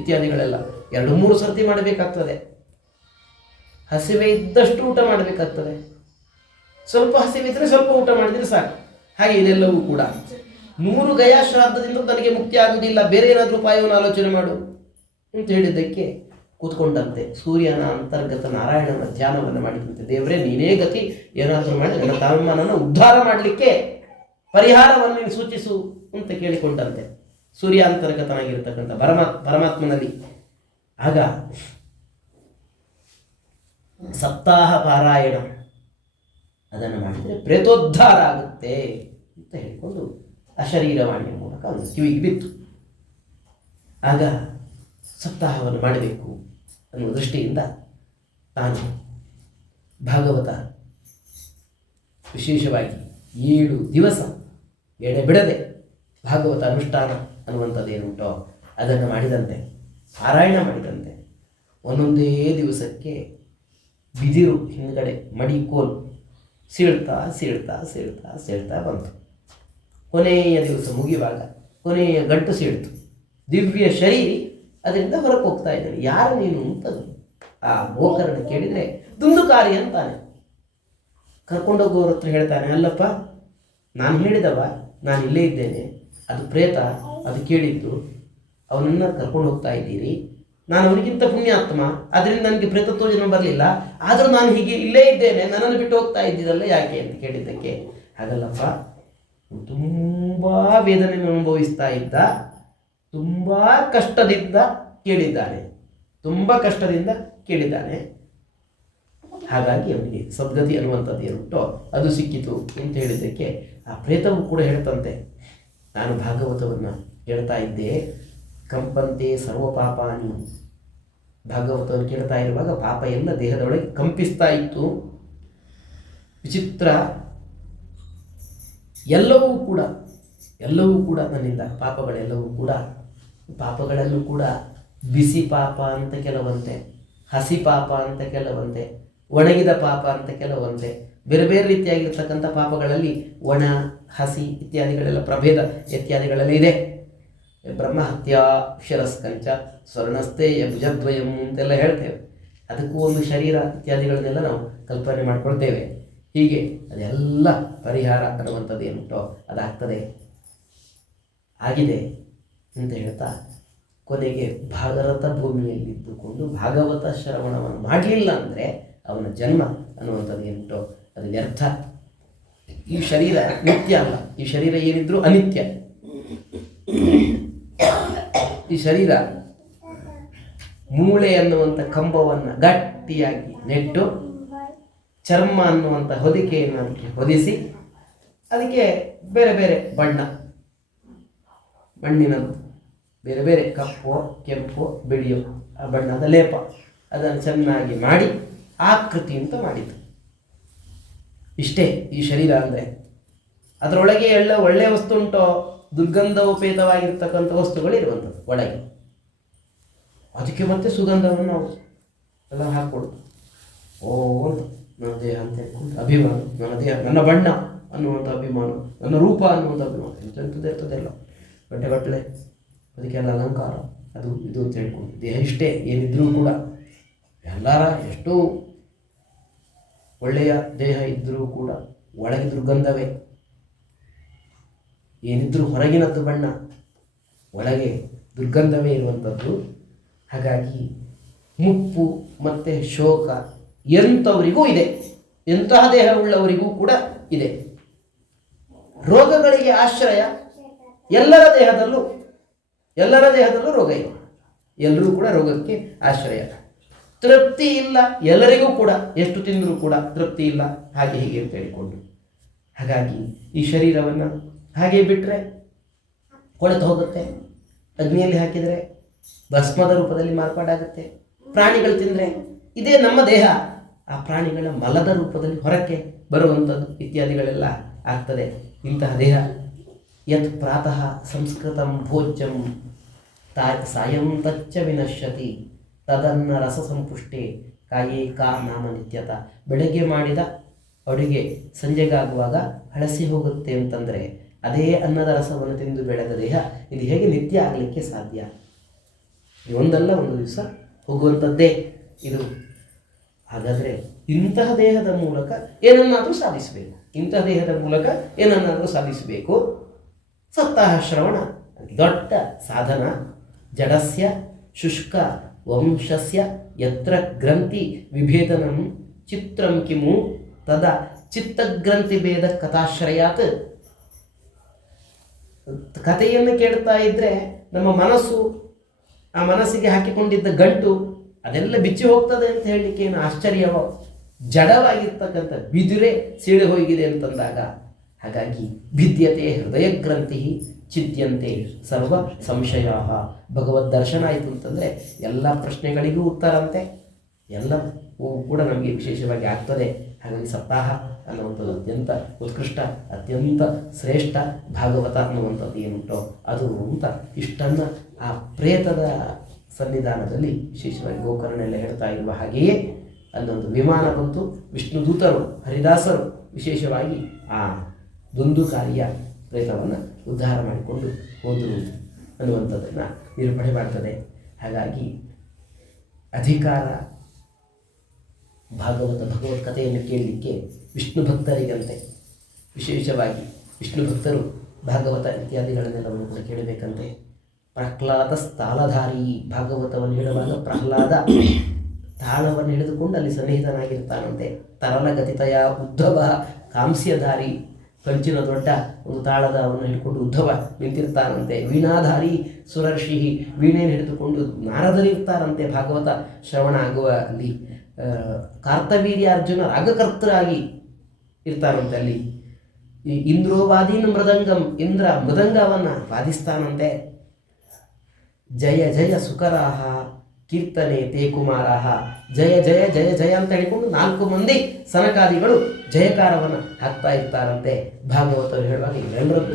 ಇತ್ಯಾದಿಗಳೆಲ್ಲ 2-3 ಸರ್ತಿ ಮಾಡಬೇಕಾಗ್ತದೆ. ಹಸಿವೆ ಇದ್ದಷ್ಟು ಊಟ ಮಾಡಬೇಕಾಗ್ತದೆ. ಸ್ವಲ್ಪ ಹಸಿವಿದ್ರೆ ಸ್ವಲ್ಪ ಊಟ ಮಾಡಿದರೆ ಸಾಕು. ಹಾಗೆ ಇದೆಲ್ಲವೂ ಕೂಡ 100 ಗಯಾ ಶ್ರಾದ್ದದಿಂದ ನನಗೆ ಮುಕ್ತಿ ಆಗುವುದಿಲ್ಲ, ಬೇರೆ ಏನಾದರೂ ಉಪಾಯವನ್ನು ಆಲೋಚನೆ ಮಾಡು ಅಂತ ಹೇಳಿದ್ದಕ್ಕೆ ಕೂತ್ಕೊಂಡಂತೆ ಸೂರ್ಯನ ಅಂತರ್ಗತ ನಾರಾಯಣನ ಧ್ಯಾನವನ್ನು ಮಾಡಿದಂತೆ, ದೇವರೇ ನೀನೇ ಗತಿ, ಏನಾದರೂ ಮಾಡಿ ನನ್ನ ತಮ್ಮನನ್ನು ಉದ್ಧಾರ ಮಾಡಲಿಕ್ಕೆ ಪರಿಹಾರವನ್ನು ನೀನು ಸೂಚಿಸು ಅಂತ ಕೇಳಿಕೊಂಡಂತೆ ಸೂರ್ಯಾಂತರ್ಗತನಾಗಿರ್ತಕ್ಕಂಥ ಪರಮಾತ್ಮನಲ್ಲಿ. ಆಗ ಸಪ್ತಾಹ ಪಾರಾಯಣ ಅದನ್ನು ಮಾಡಿದರೆ ಪ್ರೇತೋದ್ಧಾರ ಆಗುತ್ತೆ ಅಂತ ಹೇಳಿಕೊಂಡು ಅಶರೀರವಾಣಿಯ ಮೂಲಕ ಅವನು ಕಿವಿಗೆ ಬಿತ್ತು. ಆಗ ಸಪ್ತಾಹವನ್ನು ಮಾಡಬೇಕು ಅನ್ನುವ ದೃಷ್ಟಿಯಿಂದ ತಾನು ಭಾಗವತ ವಿಶೇಷವಾಗಿ 7 ದಿವಸ ಎಡೆಬಿಡದೆ ಭಾಗವತ ಅನುಷ್ಠಾನ ಅನ್ನುವಂಥದ್ದೇನುಂಟೋ ಅದನ್ನು ಮಾಡಿದಂತೆ, ಪಾರಾಯಣ ಮಾಡಿದಂತೆ. ಒಂದೊಂದೇ ದಿವಸಕ್ಕೆ ಬಿದಿರು ಹಿಂದ್ಗಡೆ ಮಡಿಕೋಲು ಸೀಳ್ತಾ ಸೀಳ್ತಾ ಸೀಳ್ತಾ ಸೀಳ್ತಾ ಬಂತು. ಕೊನೆಯ ದಿವಸ ಮುಗಿಯುವಾಗ ಕೊನೆಯ ಗಂಟು ಸೀಳ್ತು. ದಿವ್ಯ ಶರೀರಿ ಅದರಿಂದ ಹೊರಗೆ ಹೋಗ್ತಾ ಇದ್ದಾನೆ. ಯಾರು ನೀನು ಅಂತದ್ದು ಆ ಗೋಕರ್ಣ ಕೇಳಿದರೆ ದುಂದುಕಾರಿ ಅಂತಾನೆ. ಕರ್ಕೊಂಡೋಗೋರ ಹತ್ರ ಹೇಳ್ತಾನೆ, ಅಲ್ಲಪ್ಪ ನಾನು ಹೇಳಿದವ, ನಾನು ಇಲ್ಲೇ ಇದ್ದೇನೆ, ಅದು ಪ್ರೇತ, ಅದು ಕೇಳಿದ್ದು, ಅವನನ್ನು ಕರ್ಕೊಂಡು ಹೋಗ್ತಾ ಇದ್ದೀರಿ. ನಾನು ಅವನಿಗಿಂತ ಪುಣ್ಯಾತ್ಮ, ಅದರಿಂದ ನನಗೆ ಪ್ರೇತತ್ವ ಜನ್ಮ ಬರಲಿಲ್ಲ, ಆದರೂ ನಾನು ಹೀಗೆ ಇಲ್ಲೇ ಇದ್ದೇನೆ, ನನ್ನನ್ನು ಬಿಟ್ಟು ಹೋಗ್ತಾ ಇದ್ದಿದ್ದಲ್ಲ ಯಾಕೆ ಅಂತ ಕೇಳಿದ್ದಕ್ಕೆ, ಹಾಗಲ್ಲಪ್ಪ, ತುಂಬ ವೇದನೆಯನ್ನು ಅನುಭವಿಸ್ತಾ ಇದ್ದ, ತುಂಬ ಕಷ್ಟದಿಂದ ಕೇಳಿದ್ದಾನೆ, ತುಂಬ ಕಷ್ಟದಿಂದ ಕೇಳಿದ್ದಾನೆ. ಹಾಗಾಗಿ ಅವನಿಗೆ ಸದ್ಗತಿ ಅನ್ನುವಂಥದ್ದು ಏನುಂಟೋ ಅದು ಸಿಕ್ಕಿತು ಅಂತ ಹೇಳಿದ್ದಕ್ಕೆ ಆ ಪ್ರೇತವು ಕೂಡ ಹೇಳ್ತಂತೆ, ನಾನು ಭಾಗವತವನ್ನು ಹೇಳ್ತಾ ಇದ್ದೆ, ಕಂಪಂತೆ ಸರ್ವ ಪಾಪಾನಿ. ಭಾಗವತವನ್ನು ಕೇಳ್ತಾ ಇರುವಾಗ ಪಾಪ ಎಲ್ಲ ದೇಹದೊಳಗೆ ಕಂಪಿಸ್ತಾ ಇತ್ತು. ವಿಚಿತ್ರ, ಎಲ್ಲವೂ ಕೂಡ ನನ್ನಿಂದ ಪಾಪಗಳಲ್ಲೂ ಕೂಡ ಬಿಸಿ ಪಾಪ ಅಂತ ಕೆಲವಂತೆ, ಹಸಿ ಪಾಪ ಅಂತ ಕೆಲವಂತೆ, ಒಣಗಿದ ಪಾಪ ಅಂತ ಕೆಲವಂತೆ, ಬೇರೆ ಬೇರೆ ರೀತಿಯಾಗಿರ್ತಕ್ಕಂಥ ಪಾಪಗಳಲ್ಲಿ ಒಣ, ಹಸಿ ಇತ್ಯಾದಿಗಳೆಲ್ಲ ಪ್ರಭೇದ ಇತ್ಯಾದಿಗಳೆಲ್ಲ ಇದೆ. ಬ್ರಹ್ಮಹತ್ಯಾ ಶಿರಸ್ಕಂಚ ಸ್ವರ್ಣಸ್ಥೇಯ ಭುಜದ್ವಯಂ ಅಂತೆಲ್ಲ ಹೇಳ್ತೇವೆ. ಅದಕ್ಕೂ ಒಂದು ಶರೀರ ಇತ್ಯಾದಿಗಳನ್ನೆಲ್ಲ ನಾವು ಕಲ್ಪನೆ ಮಾಡ್ಕೊಳ್ತೇವೆ. ಹೀಗೆ ಅದೆಲ್ಲ ಪರಿಹಾರ ಅನ್ನುವಂಥದ್ದು ಏನುಂಟೋ ಅದಾಗ್ತದೆ, ಆಗಿದೆ ಅಂತ ಹೇಳ್ತಾ ಕೊನೆಗೆ ಭಾರತ ಭೂಮಿಯಲ್ಲಿದ್ದುಕೊಂಡು ಭಾಗವತ ಶ್ರವಣವನ್ನು ಮಾಡಲಿಲ್ಲ ಅಂದರೆ ಅವನ ಜನ್ಮ ಅನ್ನುವಂಥದ್ದು ಏನುಂಟೋ ಅದು ವ್ಯರ್ಥ. ಈ ಶರೀರ ನಿತ್ಯ ಅಲ್ಲ, ಈ ಶರೀರ ಏನಿದ್ರೂ ಅನಿತ್ಯ. ಈ ಶರೀರ ಮೂಳೆ ಅನ್ನುವಂಥ ಕಂಬವನ್ನು ಗಟ್ಟಿಯಾಗಿ ನೆಟ್ಟು ಚರ್ಮ ಅನ್ನುವಂಥ ಹೊದಿಕೆಯನ್ನು ಅದಕ್ಕೆ ಹೊದಿಸಿ ಅದಕ್ಕೆ ಬೇರೆ ಬೇರೆ ಮಣ್ಣಿನದ್ದು ಬೇರೆ ಬೇರೆ ಕಪ್ಪು, ಕೆಂಪು, ಬಿಳಿಯು ಆ ಬಣ್ಣದ ಲೇಪ ಅದನ್ನು ಚೆನ್ನಾಗಿ ಮಾಡಿ ಆಕೃತಿ ಅಂತ ಮಾಡಿತು. ಇಷ್ಟೇ ಈ ಶರೀರ ಅಂದರೆ. ಅದರೊಳಗೆ ಎಲ್ಲ ಒಳ್ಳೆಯ ವಸ್ತು ಉಂಟೋ, ದುರ್ಗಂಧೋಪೇತವಾಗಿರ್ತಕ್ಕಂಥ ವಸ್ತುಗಳು ಇರುವಂಥದ್ದು ಒಳಗೆ. ಅದಕ್ಕೆ ಮತ್ತೆ ಸುಗಂಧವನ್ನು ನಾವು ಎಲ್ಲ ಹಾಕ್ಕೊಡೋದು. ಓ ಅಂತ ನನ್ನ ದೇಹ ಅಂತ ಹೇಳ್ಕೊಂಡು ಅಭಿಮಾನ, ನನ್ನ ದೇಹ, ನನ್ನ ಬಣ್ಣ ಅನ್ನುವಂಥ ಅಭಿಮಾನ, ನನ್ನ ರೂಪ ಅನ್ನುವಂಥ ಅಭಿಮಾನ, ಎಂಥದ್ದು ಇರ್ತದೆಲ್ಲ ಗಂಟೆಗಟ್ಟಲೆ ಅದಕ್ಕೆಲ್ಲ ಅಲಂಕಾರ ಅದು ಇದು ಅಂತ ಹೇಳ್ಕೊಂಡು ದೇಹ ಇಷ್ಟೇ ಏನಿದ್ರೂ ಕೂಡ ಎಲ್ಲರ ಎಷ್ಟೋ ಒಳ್ಳೆಯ ದೇಹ ಇದ್ದರೂ ಕೂಡ ಒಳಗೆ ದುರ್ಗಂಧವೇ. ಏನಿದ್ರೂ ಹೊರಗಿನದ್ದು ಬಣ್ಣ, ಒಳಗೆ ದುರ್ಗಂಧವೇ ಇರುವಂಥದ್ದು. ಹಾಗಾಗಿ ಮುಪ್ಪು ಮತ್ತು ಶೋಕ ಎಂಥವರಿಗೂ ಇದೆ, ಎಂತಹ ದೇಹವುಳ್ಳವರಿಗೂ ಕೂಡ ಇದೆ. ರೋಗಗಳಿಗೆ ಆಶ್ರಯ ಎಲ್ಲರ ದೇಹದಲ್ಲೂ ರೋಗ ಇದೆ. ಎಲ್ಲರೂ ಕೂಡ ರೋಗಕ್ಕೆ ಆಶ್ರಯ. ತೃಪ್ತಿ ಇಲ್ಲ ಎಲ್ಲರಿಗೂ ಕೂಡ, ಎಷ್ಟು ತಿಂದರೂ ಕೂಡ ತೃಪ್ತಿ ಇಲ್ಲ, ಹಾಗೆ ಹೀಗೆ ಅಂತ ಹೇಳಿಕೊಂಡು. ಹಾಗಾಗಿ ಈ ಶರೀರವನ್ನು ಹಾಗೆ ಬಿಟ್ಟರೆ ಕೊಳೆತು ಹೋಗುತ್ತೆ, ಅಗ್ನಿಯಲ್ಲಿ ಹಾಕಿದರೆ ಭಸ್ಮದ ರೂಪದಲ್ಲಿ ಮಾರ್ಪಾಡಾಗುತ್ತೆ. ಪ್ರಾಣಿಗಳು ತಿಂದರೆ ಇದೇ ನಮ್ಮ ದೇಹ ಆ ಪ್ರಾಣಿಗಳ ಮಲದ ರೂಪದಲ್ಲಿ ಹೊರಕ್ಕೆ ಬರುವಂಥದ್ದು ಇತ್ಯಾದಿಗಳೆಲ್ಲ ಆಗ್ತದೆ. ಇಂತಹ ದೇಹ ಯತ್ ಪ್ರಾತಃ ಸಂಸ್ಕೃತಂ ಭೋಜ್ಯಂ ಸಾಯಂ ತಚ್ಚ ವಿನಶ್ಯತಿ ತದನ್ನ ರಸ ಸಂಪುಷ್ಟೆ ಕಾಯೇ ಕಾ ನಾಮ ನಿತ್ಯತ. ಬೆಳಗ್ಗೆ ಮಾಡಿದ ಅಡುಗೆ ಸಂಜೆಗಾಗುವಾಗ ಹಳಸಿ ಹೋಗುತ್ತೆ ಅಂತಂದರೆ ಅದೇ ಅನ್ನದ ರಸವನ್ನು ತಿಂದು ಬೆಳೆದ ದೇಹ ಇದು ಹೇಗೆ ನಿತ್ಯ ಆಗಲಿಕ್ಕೆ ಸಾಧ್ಯ? ಒಂದಲ್ಲ ಒಂದು ದಿವಸ ಹೋಗುವಂಥದ್ದೇ ಇದು. ಹಾಗಾದರೆ ಇಂತಹ ದೇಹದ ಮೂಲಕ ಏನನ್ನಾದರೂ ಸಾಧಿಸಬೇಕು. ಸಪ್ತಾಹ ಶ್ರವಣ ದೊಡ್ಡ ಸಾಧನ. ಜಡಸ್ಯ ಶುಷ್ಕ ವಂಶಸ್ಯ ಯತ್ರ ಗ್ರಂಥಿ ವಿಭೇದನಂ ಚಿತ್ರಂ ಕಿಮು ತದ ಚಿತ್ತಗ್ರಂಥಿ ಭೇದ ಕಥಾಶ್ರಯಾತ್. ಕಥೆಯನ್ನು ಕೇಳ್ತಾ ಇದ್ರೆ ನಮ್ಮ ಮನಸ್ಸು, ಆ ಮನಸ್ಸಿಗೆ ಹಾಕಿಕೊಂಡಿದ್ದ ಗಂಟು ಅದೆಲ್ಲ ಬಿಚ್ಚಿ ಹೋಗ್ತದೆ ಅಂತ ಹೇಳಲಿಕ್ಕೆ ಏನು ಆಶ್ಚರ್ಯವೋ? ಜಡವಾಗಿರ್ತಕ್ಕಂಥ ಬಿದುರೆ ಸೀಳೆ ಹೋಗಿದೆ ಅಂತಂದಾಗ, ಹಾಗಾಗಿ ಭಿದ್ಯತೆ ಹೃದಯ ಗ್ರಂಥಿ ಚಿದ್ಯಂತೆ ಸರ್ವ ಸಂಶಯ. ಭಗವದ್ ದರ್ಶನ ಆಯಿತು ಅಂತಂದರೆ ಎಲ್ಲ ಪ್ರಶ್ನೆಗಳಿಗೂ ಉತ್ತರ ಅಂತೆ, ಎಲ್ಲವೂ ಕೂಡ ನಮಗೆ ವಿಶೇಷವಾಗಿ ಆಗ್ತದೆ. ಹಾಗಾಗಿ ಸಪ್ತಾಹ ಅನ್ನುವಂಥದ್ದು ಅತ್ಯಂತ ಉತ್ಕೃಷ್ಟ, ಅತ್ಯಂತ ಶ್ರೇಷ್ಠ ಭಾಗವತ ಅನ್ನುವಂಥದ್ದು ಏನುಂಟೋ ಅದು ಅಂತ ಇಷ್ಟನ್ನು ಆ ಪ್ರೇತದ ಸನ್ನಿಧಾನದಲ್ಲಿ ವಿಶೇಷವಾಗಿ ಗೋಕರ್ಣೆಲ್ಲ ಹೇಳ್ತಾ ಇರುವ ಹಾಗೆಯೇ ಅಲ್ಲೊಂದು ವಿಮಾನ ಬಂತು. ವಿಷ್ಣು ದೂತರು ಹರಿದಾಸರು ವಿಶೇಷವಾಗಿ ಆ ದುಂದುಕಾರಿಯ ಪ್ರೇತವನ್ನು ಉದ್ಧಾರ ಮಾಡಿಕೊಂಡು ಹೋದರು ಅನ್ನುವಂಥದ್ದನ್ನು ನಿರೂಪಣೆ ಮಾಡ್ತದೆ. ಹಾಗಾಗಿ ಅಧಿಕಾರ ಭಗವತ್ ಕಥೆಯನ್ನು ಕೇಳಲಿಕ್ಕೆ ವಿಷ್ಣು ಭಕ್ತರಿಗಂತೆ, ವಿಶೇಷವಾಗಿ ವಿಷ್ಣು ಭಕ್ತರು ಭಾಗವತ ಇತ್ಯಾದಿಗಳನ್ನೆಲ್ಲವನ್ನು ಕೂಡ ಕೇಳಬೇಕಂತೆ. ಪ್ರಹ್ಲಾದ ಸ್ಥಾಲಧಾರಿ ಭಾಗವತವನ್ನು ಹೇಳುವಾಗ ಪ್ರಹ್ಲಾದ ತಾಳವನ್ನು ಹಿಡಿದುಕೊಂಡು ಅಲ್ಲಿ ಸನ್ನಿಹಿತನಾಗಿರ್ತಾನಂತೆ. ತರಲಗತಿತಯ ಉದ್ಧವ ಕಾಂಸ್ಯಧಾರಿ, ಕಂಚಿನ ದೊಡ್ಡ ಒಂದು ತಾಳದವನ್ನು ಹಿಡ್ಕೊಂಡು ಉದ್ಧವ ನಿಂತಿರ್ತಾನಂತೆ. ವೀಣಾಧಾರಿ ಸುರರ್ಷಿ, ವೀಣೆಯನ್ನು ಹಿಡಿದುಕೊಂಡು ನಾರದರಿರ್ತಾರಂತೆ ಭಾಗವತ ಶ್ರವಣ ಆಗುವ ಅಲ್ಲಿ. ಕಾರ್ತವೀರ್ಯ ಅರ್ಜುನ ರಾಗಕರ್ತರಾಗಿ ಇರ್ತಾರಂತೆ ಅಲ್ಲಿ. ಈ ಇಂದ್ರೋವಾದೀನ್ ಮೃದಂಗಂ, ಇಂದ್ರ ಮೃದಂಗವನ್ನು ವಾದಿಸ್ತಾನಂತೆ. ಜಯ ಜಯ ಸುಕರಾಹ ಕೀರ್ತನೆ ತೇ ಕುಮಾರಾಹ, ಜಯ ಜಯ ಜಯ ಜಯ ಅಂತ ಹೇಳಿಕೊಂಡು 4 ಮಂದಿ ಸನಕಾದಿಗಳು ಜಯಕಾರವನ್ನು ಹಾಕ್ತಾ ಇರ್ತಾರಂತೆ. ಭಾಗವತರು ಹೇಳುವಾಗ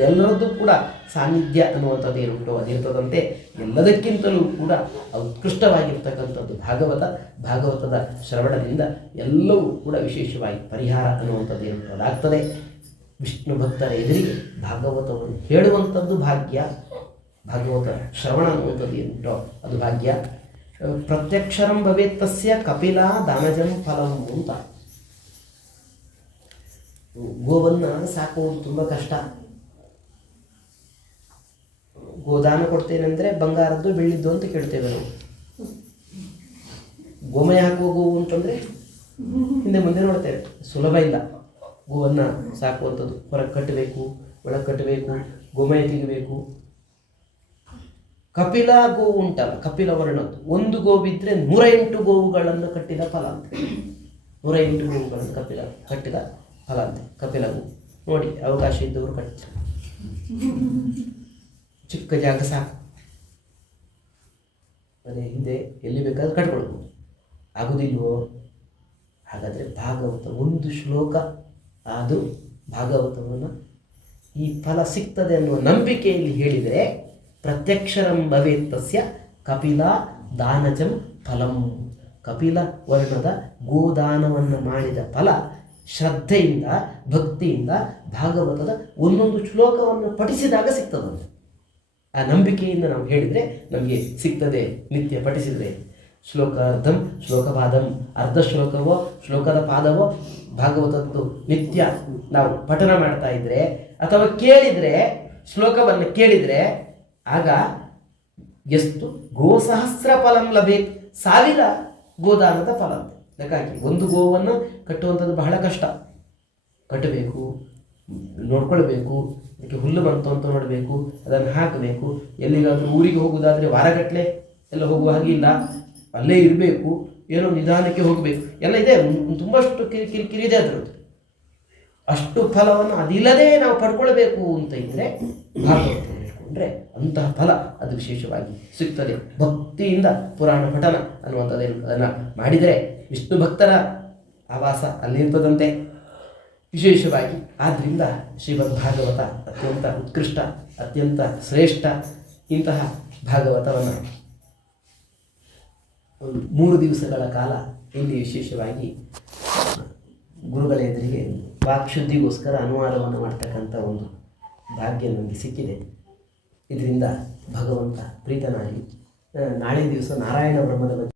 ಎಲ್ಲರದ್ದು ಕೂಡ ಸಾನ್ನಿಧ್ಯ ಅನ್ನುವಂಥದ್ದು ಏನುಂಟೋ ಅದಿರ್ತದಂತೆ. ಎಲ್ಲದಕ್ಕಿಂತಲೂ ಕೂಡ ಉತ್ಕೃಷ್ಟವಾಗಿರ್ತಕ್ಕಂಥದ್ದು ಭಾಗವತದ ಶ್ರವಣದಿಂದ ಎಲ್ಲವೂ ಕೂಡ ವಿಶೇಷವಾಗಿ ಪರಿಹಾರ ಅನ್ನುವಂಥದ್ದು ಏನುಂಟೋ ಅದಾಗ್ತದೆ. ವಿಷ್ಣು ಭಕ್ತರ ಎದುರಿಗೆ ಭಾಗವತವನ್ನು ಹೇಳುವಂಥದ್ದು ಭಾಗ್ಯ, ಭಾಗವತ ಶ್ರವಣ ಅನ್ನುವಂಥದ್ದು ಏನುಂಟೋ ಅದು ಭಾಗ್ಯ. ಪ್ರತ್ಯಕ್ಷರಂ ಭವೇತ್ತಸ್ಯ ಕಪಿಲ ದಾನಜಂ ಫಲಂ ಅಂತ. ಗೋವನ್ನು ಸಾಕುವುದು ತುಂಬ ಕಷ್ಟ. ಗೋದಾನ ಕೊಡ್ತೇನೆಂದರೆ ಬಂಗಾರದ್ದು ಬೆಳ್ಳಿದ್ದು ಅಂತ ಕೇಳ್ತೇವೆ ನಾವು. ಗೋಮಯ ಹಾಕುವ ಗೋವು ಅಂತಂದರೆ ಹಿಂದೆ ಮುಂದೆ ನೋಡ್ತೇವೆ, ಸುಲಭ ಇಲ್ಲ. ಗೋವನ್ನು ಸಾಕುವಂಥದ್ದು ಹೊರಗೆ ಕಟ್ಟಬೇಕು, ಒಳಗೆ ಕಟ್ಟಬೇಕು, ಗೋಮಯ ತೆಗಿಬೇಕು. ಕಪಿಲ ಗೋವು ಉಂಟಲ್ಲ, ಕಪಿಲ ವರ್ಣದ್ದು ಒಂದು ಗೋವಿದ್ರೆ 108 ಗೋವುಗಳನ್ನು ಕಟ್ಟಿದ ಫಲ ಅಂತೆ. 108 ಗೋವುಗಳನ್ನು ಕಟ್ಟಿದ ಫಲ ಅಂತೆ ಕಪಿಲ ಗೋ. ನೋಡಿ, ಅವಕಾಶ ಇದ್ದವರು ಕಟ್ಟ, ಚಿಕ್ಕ ಜಾಗ ಸಾಕು, ಅದೇ ಹಿಂದೆ ಎಲ್ಲಿ ಬೇಕಾದ್ರೂ ಕಟ್ಕೊಳ್ಬೋದು. ಆಗುದಿಲ್ವೋ? ಹಾಗಾದರೆ ಭಾಗವತ ಒಂದು ಶ್ಲೋಕ ಅದು ಭಾಗವತವನ್ನು ಈ ಫಲ ಸಿಗ್ತದೆ ಅನ್ನುವ ನಂಬಿಕೆಯಲ್ಲಿ ಹೇಳಿದರೆ ಪ್ರತ್ಯಕ್ಷರಂ ಭವೇತ್ತಸ್ಯ ಕಪಿಲ ದಾನಜಂ ಫಲಂ. ಕಪಿಲ ವರ್ಣದ ಗೋದಾನವನ್ನು ಮಾಡಿದ ಫಲ ಶ್ರದ್ಧೆಯಿಂದ ಭಕ್ತಿಯಿಂದ ಭಾಗವತದ ಒಂದೊಂದು ಶ್ಲೋಕವನ್ನು ಪಠಿಸಿದಾಗ ಸಿಗ್ತದಂತೆ. ಆ ನಂಬಿಕೆಯಿಂದ ನಾವು ಹೇಳಿದರೆ ನಮಗೆ ಸಿಗ್ತದೆ ನಿತ್ಯ ಪಠಿಸಿದರೆ. ಶ್ಲೋಕಾರ್ಧಂ ಶ್ಲೋಕಪಾದಂ, ಅರ್ಧ ಶ್ಲೋಕವೋ ಶ್ಲೋಕದ ಪಾದವೋ ಭಾಗವತದ್ದು ನಿತ್ಯ ನಾವು ಪಠನ ಮಾಡ್ತಾ ಇದ್ರೆ ಅಥವಾ ಕೇಳಿದರೆ, ಶ್ಲೋಕವನ್ನು ಕೇಳಿದರೆ ಆಗ ಎಷ್ಟು ಗೋಸಹಸ್ರ ಫಲಂ ಲಭೇತ್, 1000 ಗೋದಾನದ ಫಲ. ಅದಕ್ಕಾಗಿ ಒಂದು ಗೋವನ್ನು ಕಟ್ಟುವಂಥದ್ದು ಬಹಳ ಕಷ್ಟ. ಕಟ್ಟಬೇಕು, ನೋಡ್ಕೊಳ್ಬೇಕು, ಅದಕ್ಕೆ ಹುಲ್ಲು ಬಂತು ಅಂತ ನೋಡಬೇಕು, ಅದನ್ನು ಹಾಕಬೇಕು. ಎಲ್ಲಿಗಾದರೂ ಊರಿಗೆ ಹೋಗುವುದಾದರೆ ವಾರಗಟ್ಟಲೆ ಎಲ್ಲ ಹೋಗುವ ಹಾಗಿಲ್ಲ, ಅಲ್ಲೇ ಇರಬೇಕು, ಏನೋ ನಿಧಾನಕ್ಕೆ ಹೋಗಬೇಕು, ಎಲ್ಲ ಇದೆ, ತುಂಬಷ್ಟು ಕಿರಿಕಿರಿ ಇದೆ ಅದರದ್ದು. ಅಷ್ಟು ಫಲವನ್ನು ಅದಿಲ್ಲದೆ ನಾವು ಪಡ್ಕೊಳ್ಬೇಕು ಅಂತ ಇದ್ದರೆ ಭಾಗವತ ಇಟ್ಕೊಂಡ್ರೆ ಅಂತಹ ಫಲ ಅದು ವಿಶೇಷವಾಗಿ ಸಿಗ್ತದೆ. ಭಕ್ತಿಯಿಂದ ಪುರಾಣ ಪಠನ ಅನ್ನುವಂಥದ್ದೇನು ಅದನ್ನು ಮಾಡಿದರೆ ವಿಷ್ಣು ಭಕ್ತರ ಆವಾಸ ಅಲ್ಲಿರ್ತದಂತೆ ವಿಶೇಷವಾಗಿ. ಆದ್ದರಿಂದ ಶ್ರೀಮದ್ ಭಾಗವತ ಅತ್ಯಂತ ಉತ್ಕೃಷ್ಟ, ಅತ್ಯಂತ ಶ್ರೇಷ್ಠ. ಇಂತಹ ಭಾಗವತವನ್ನು 3 ದಿವಸಗಳ ಕಾಲ ಇಲ್ಲಿ ವಿಶೇಷವಾಗಿ ಗುರುಗಳ ಎದುರಿಗೆ ವಾಕ್ಶುದ್ಧಿಗೋಸ್ಕರ ಅನುವಾದವನ್ನು ಮಾಡ್ತಕ್ಕಂಥ ಒಂದು ಭಾಗ್ಯ ನಮಗೆ ಸಿಕ್ಕಿದೆ. ಇದರಿಂದ ಭಗವಂತ ಪ್ರೀತನಾಗಿ ನಾಳೆ ದಿವಸ ನಾರಾಯಣ ಬ್ರಹ್ಮದ ಬಗ್ಗೆ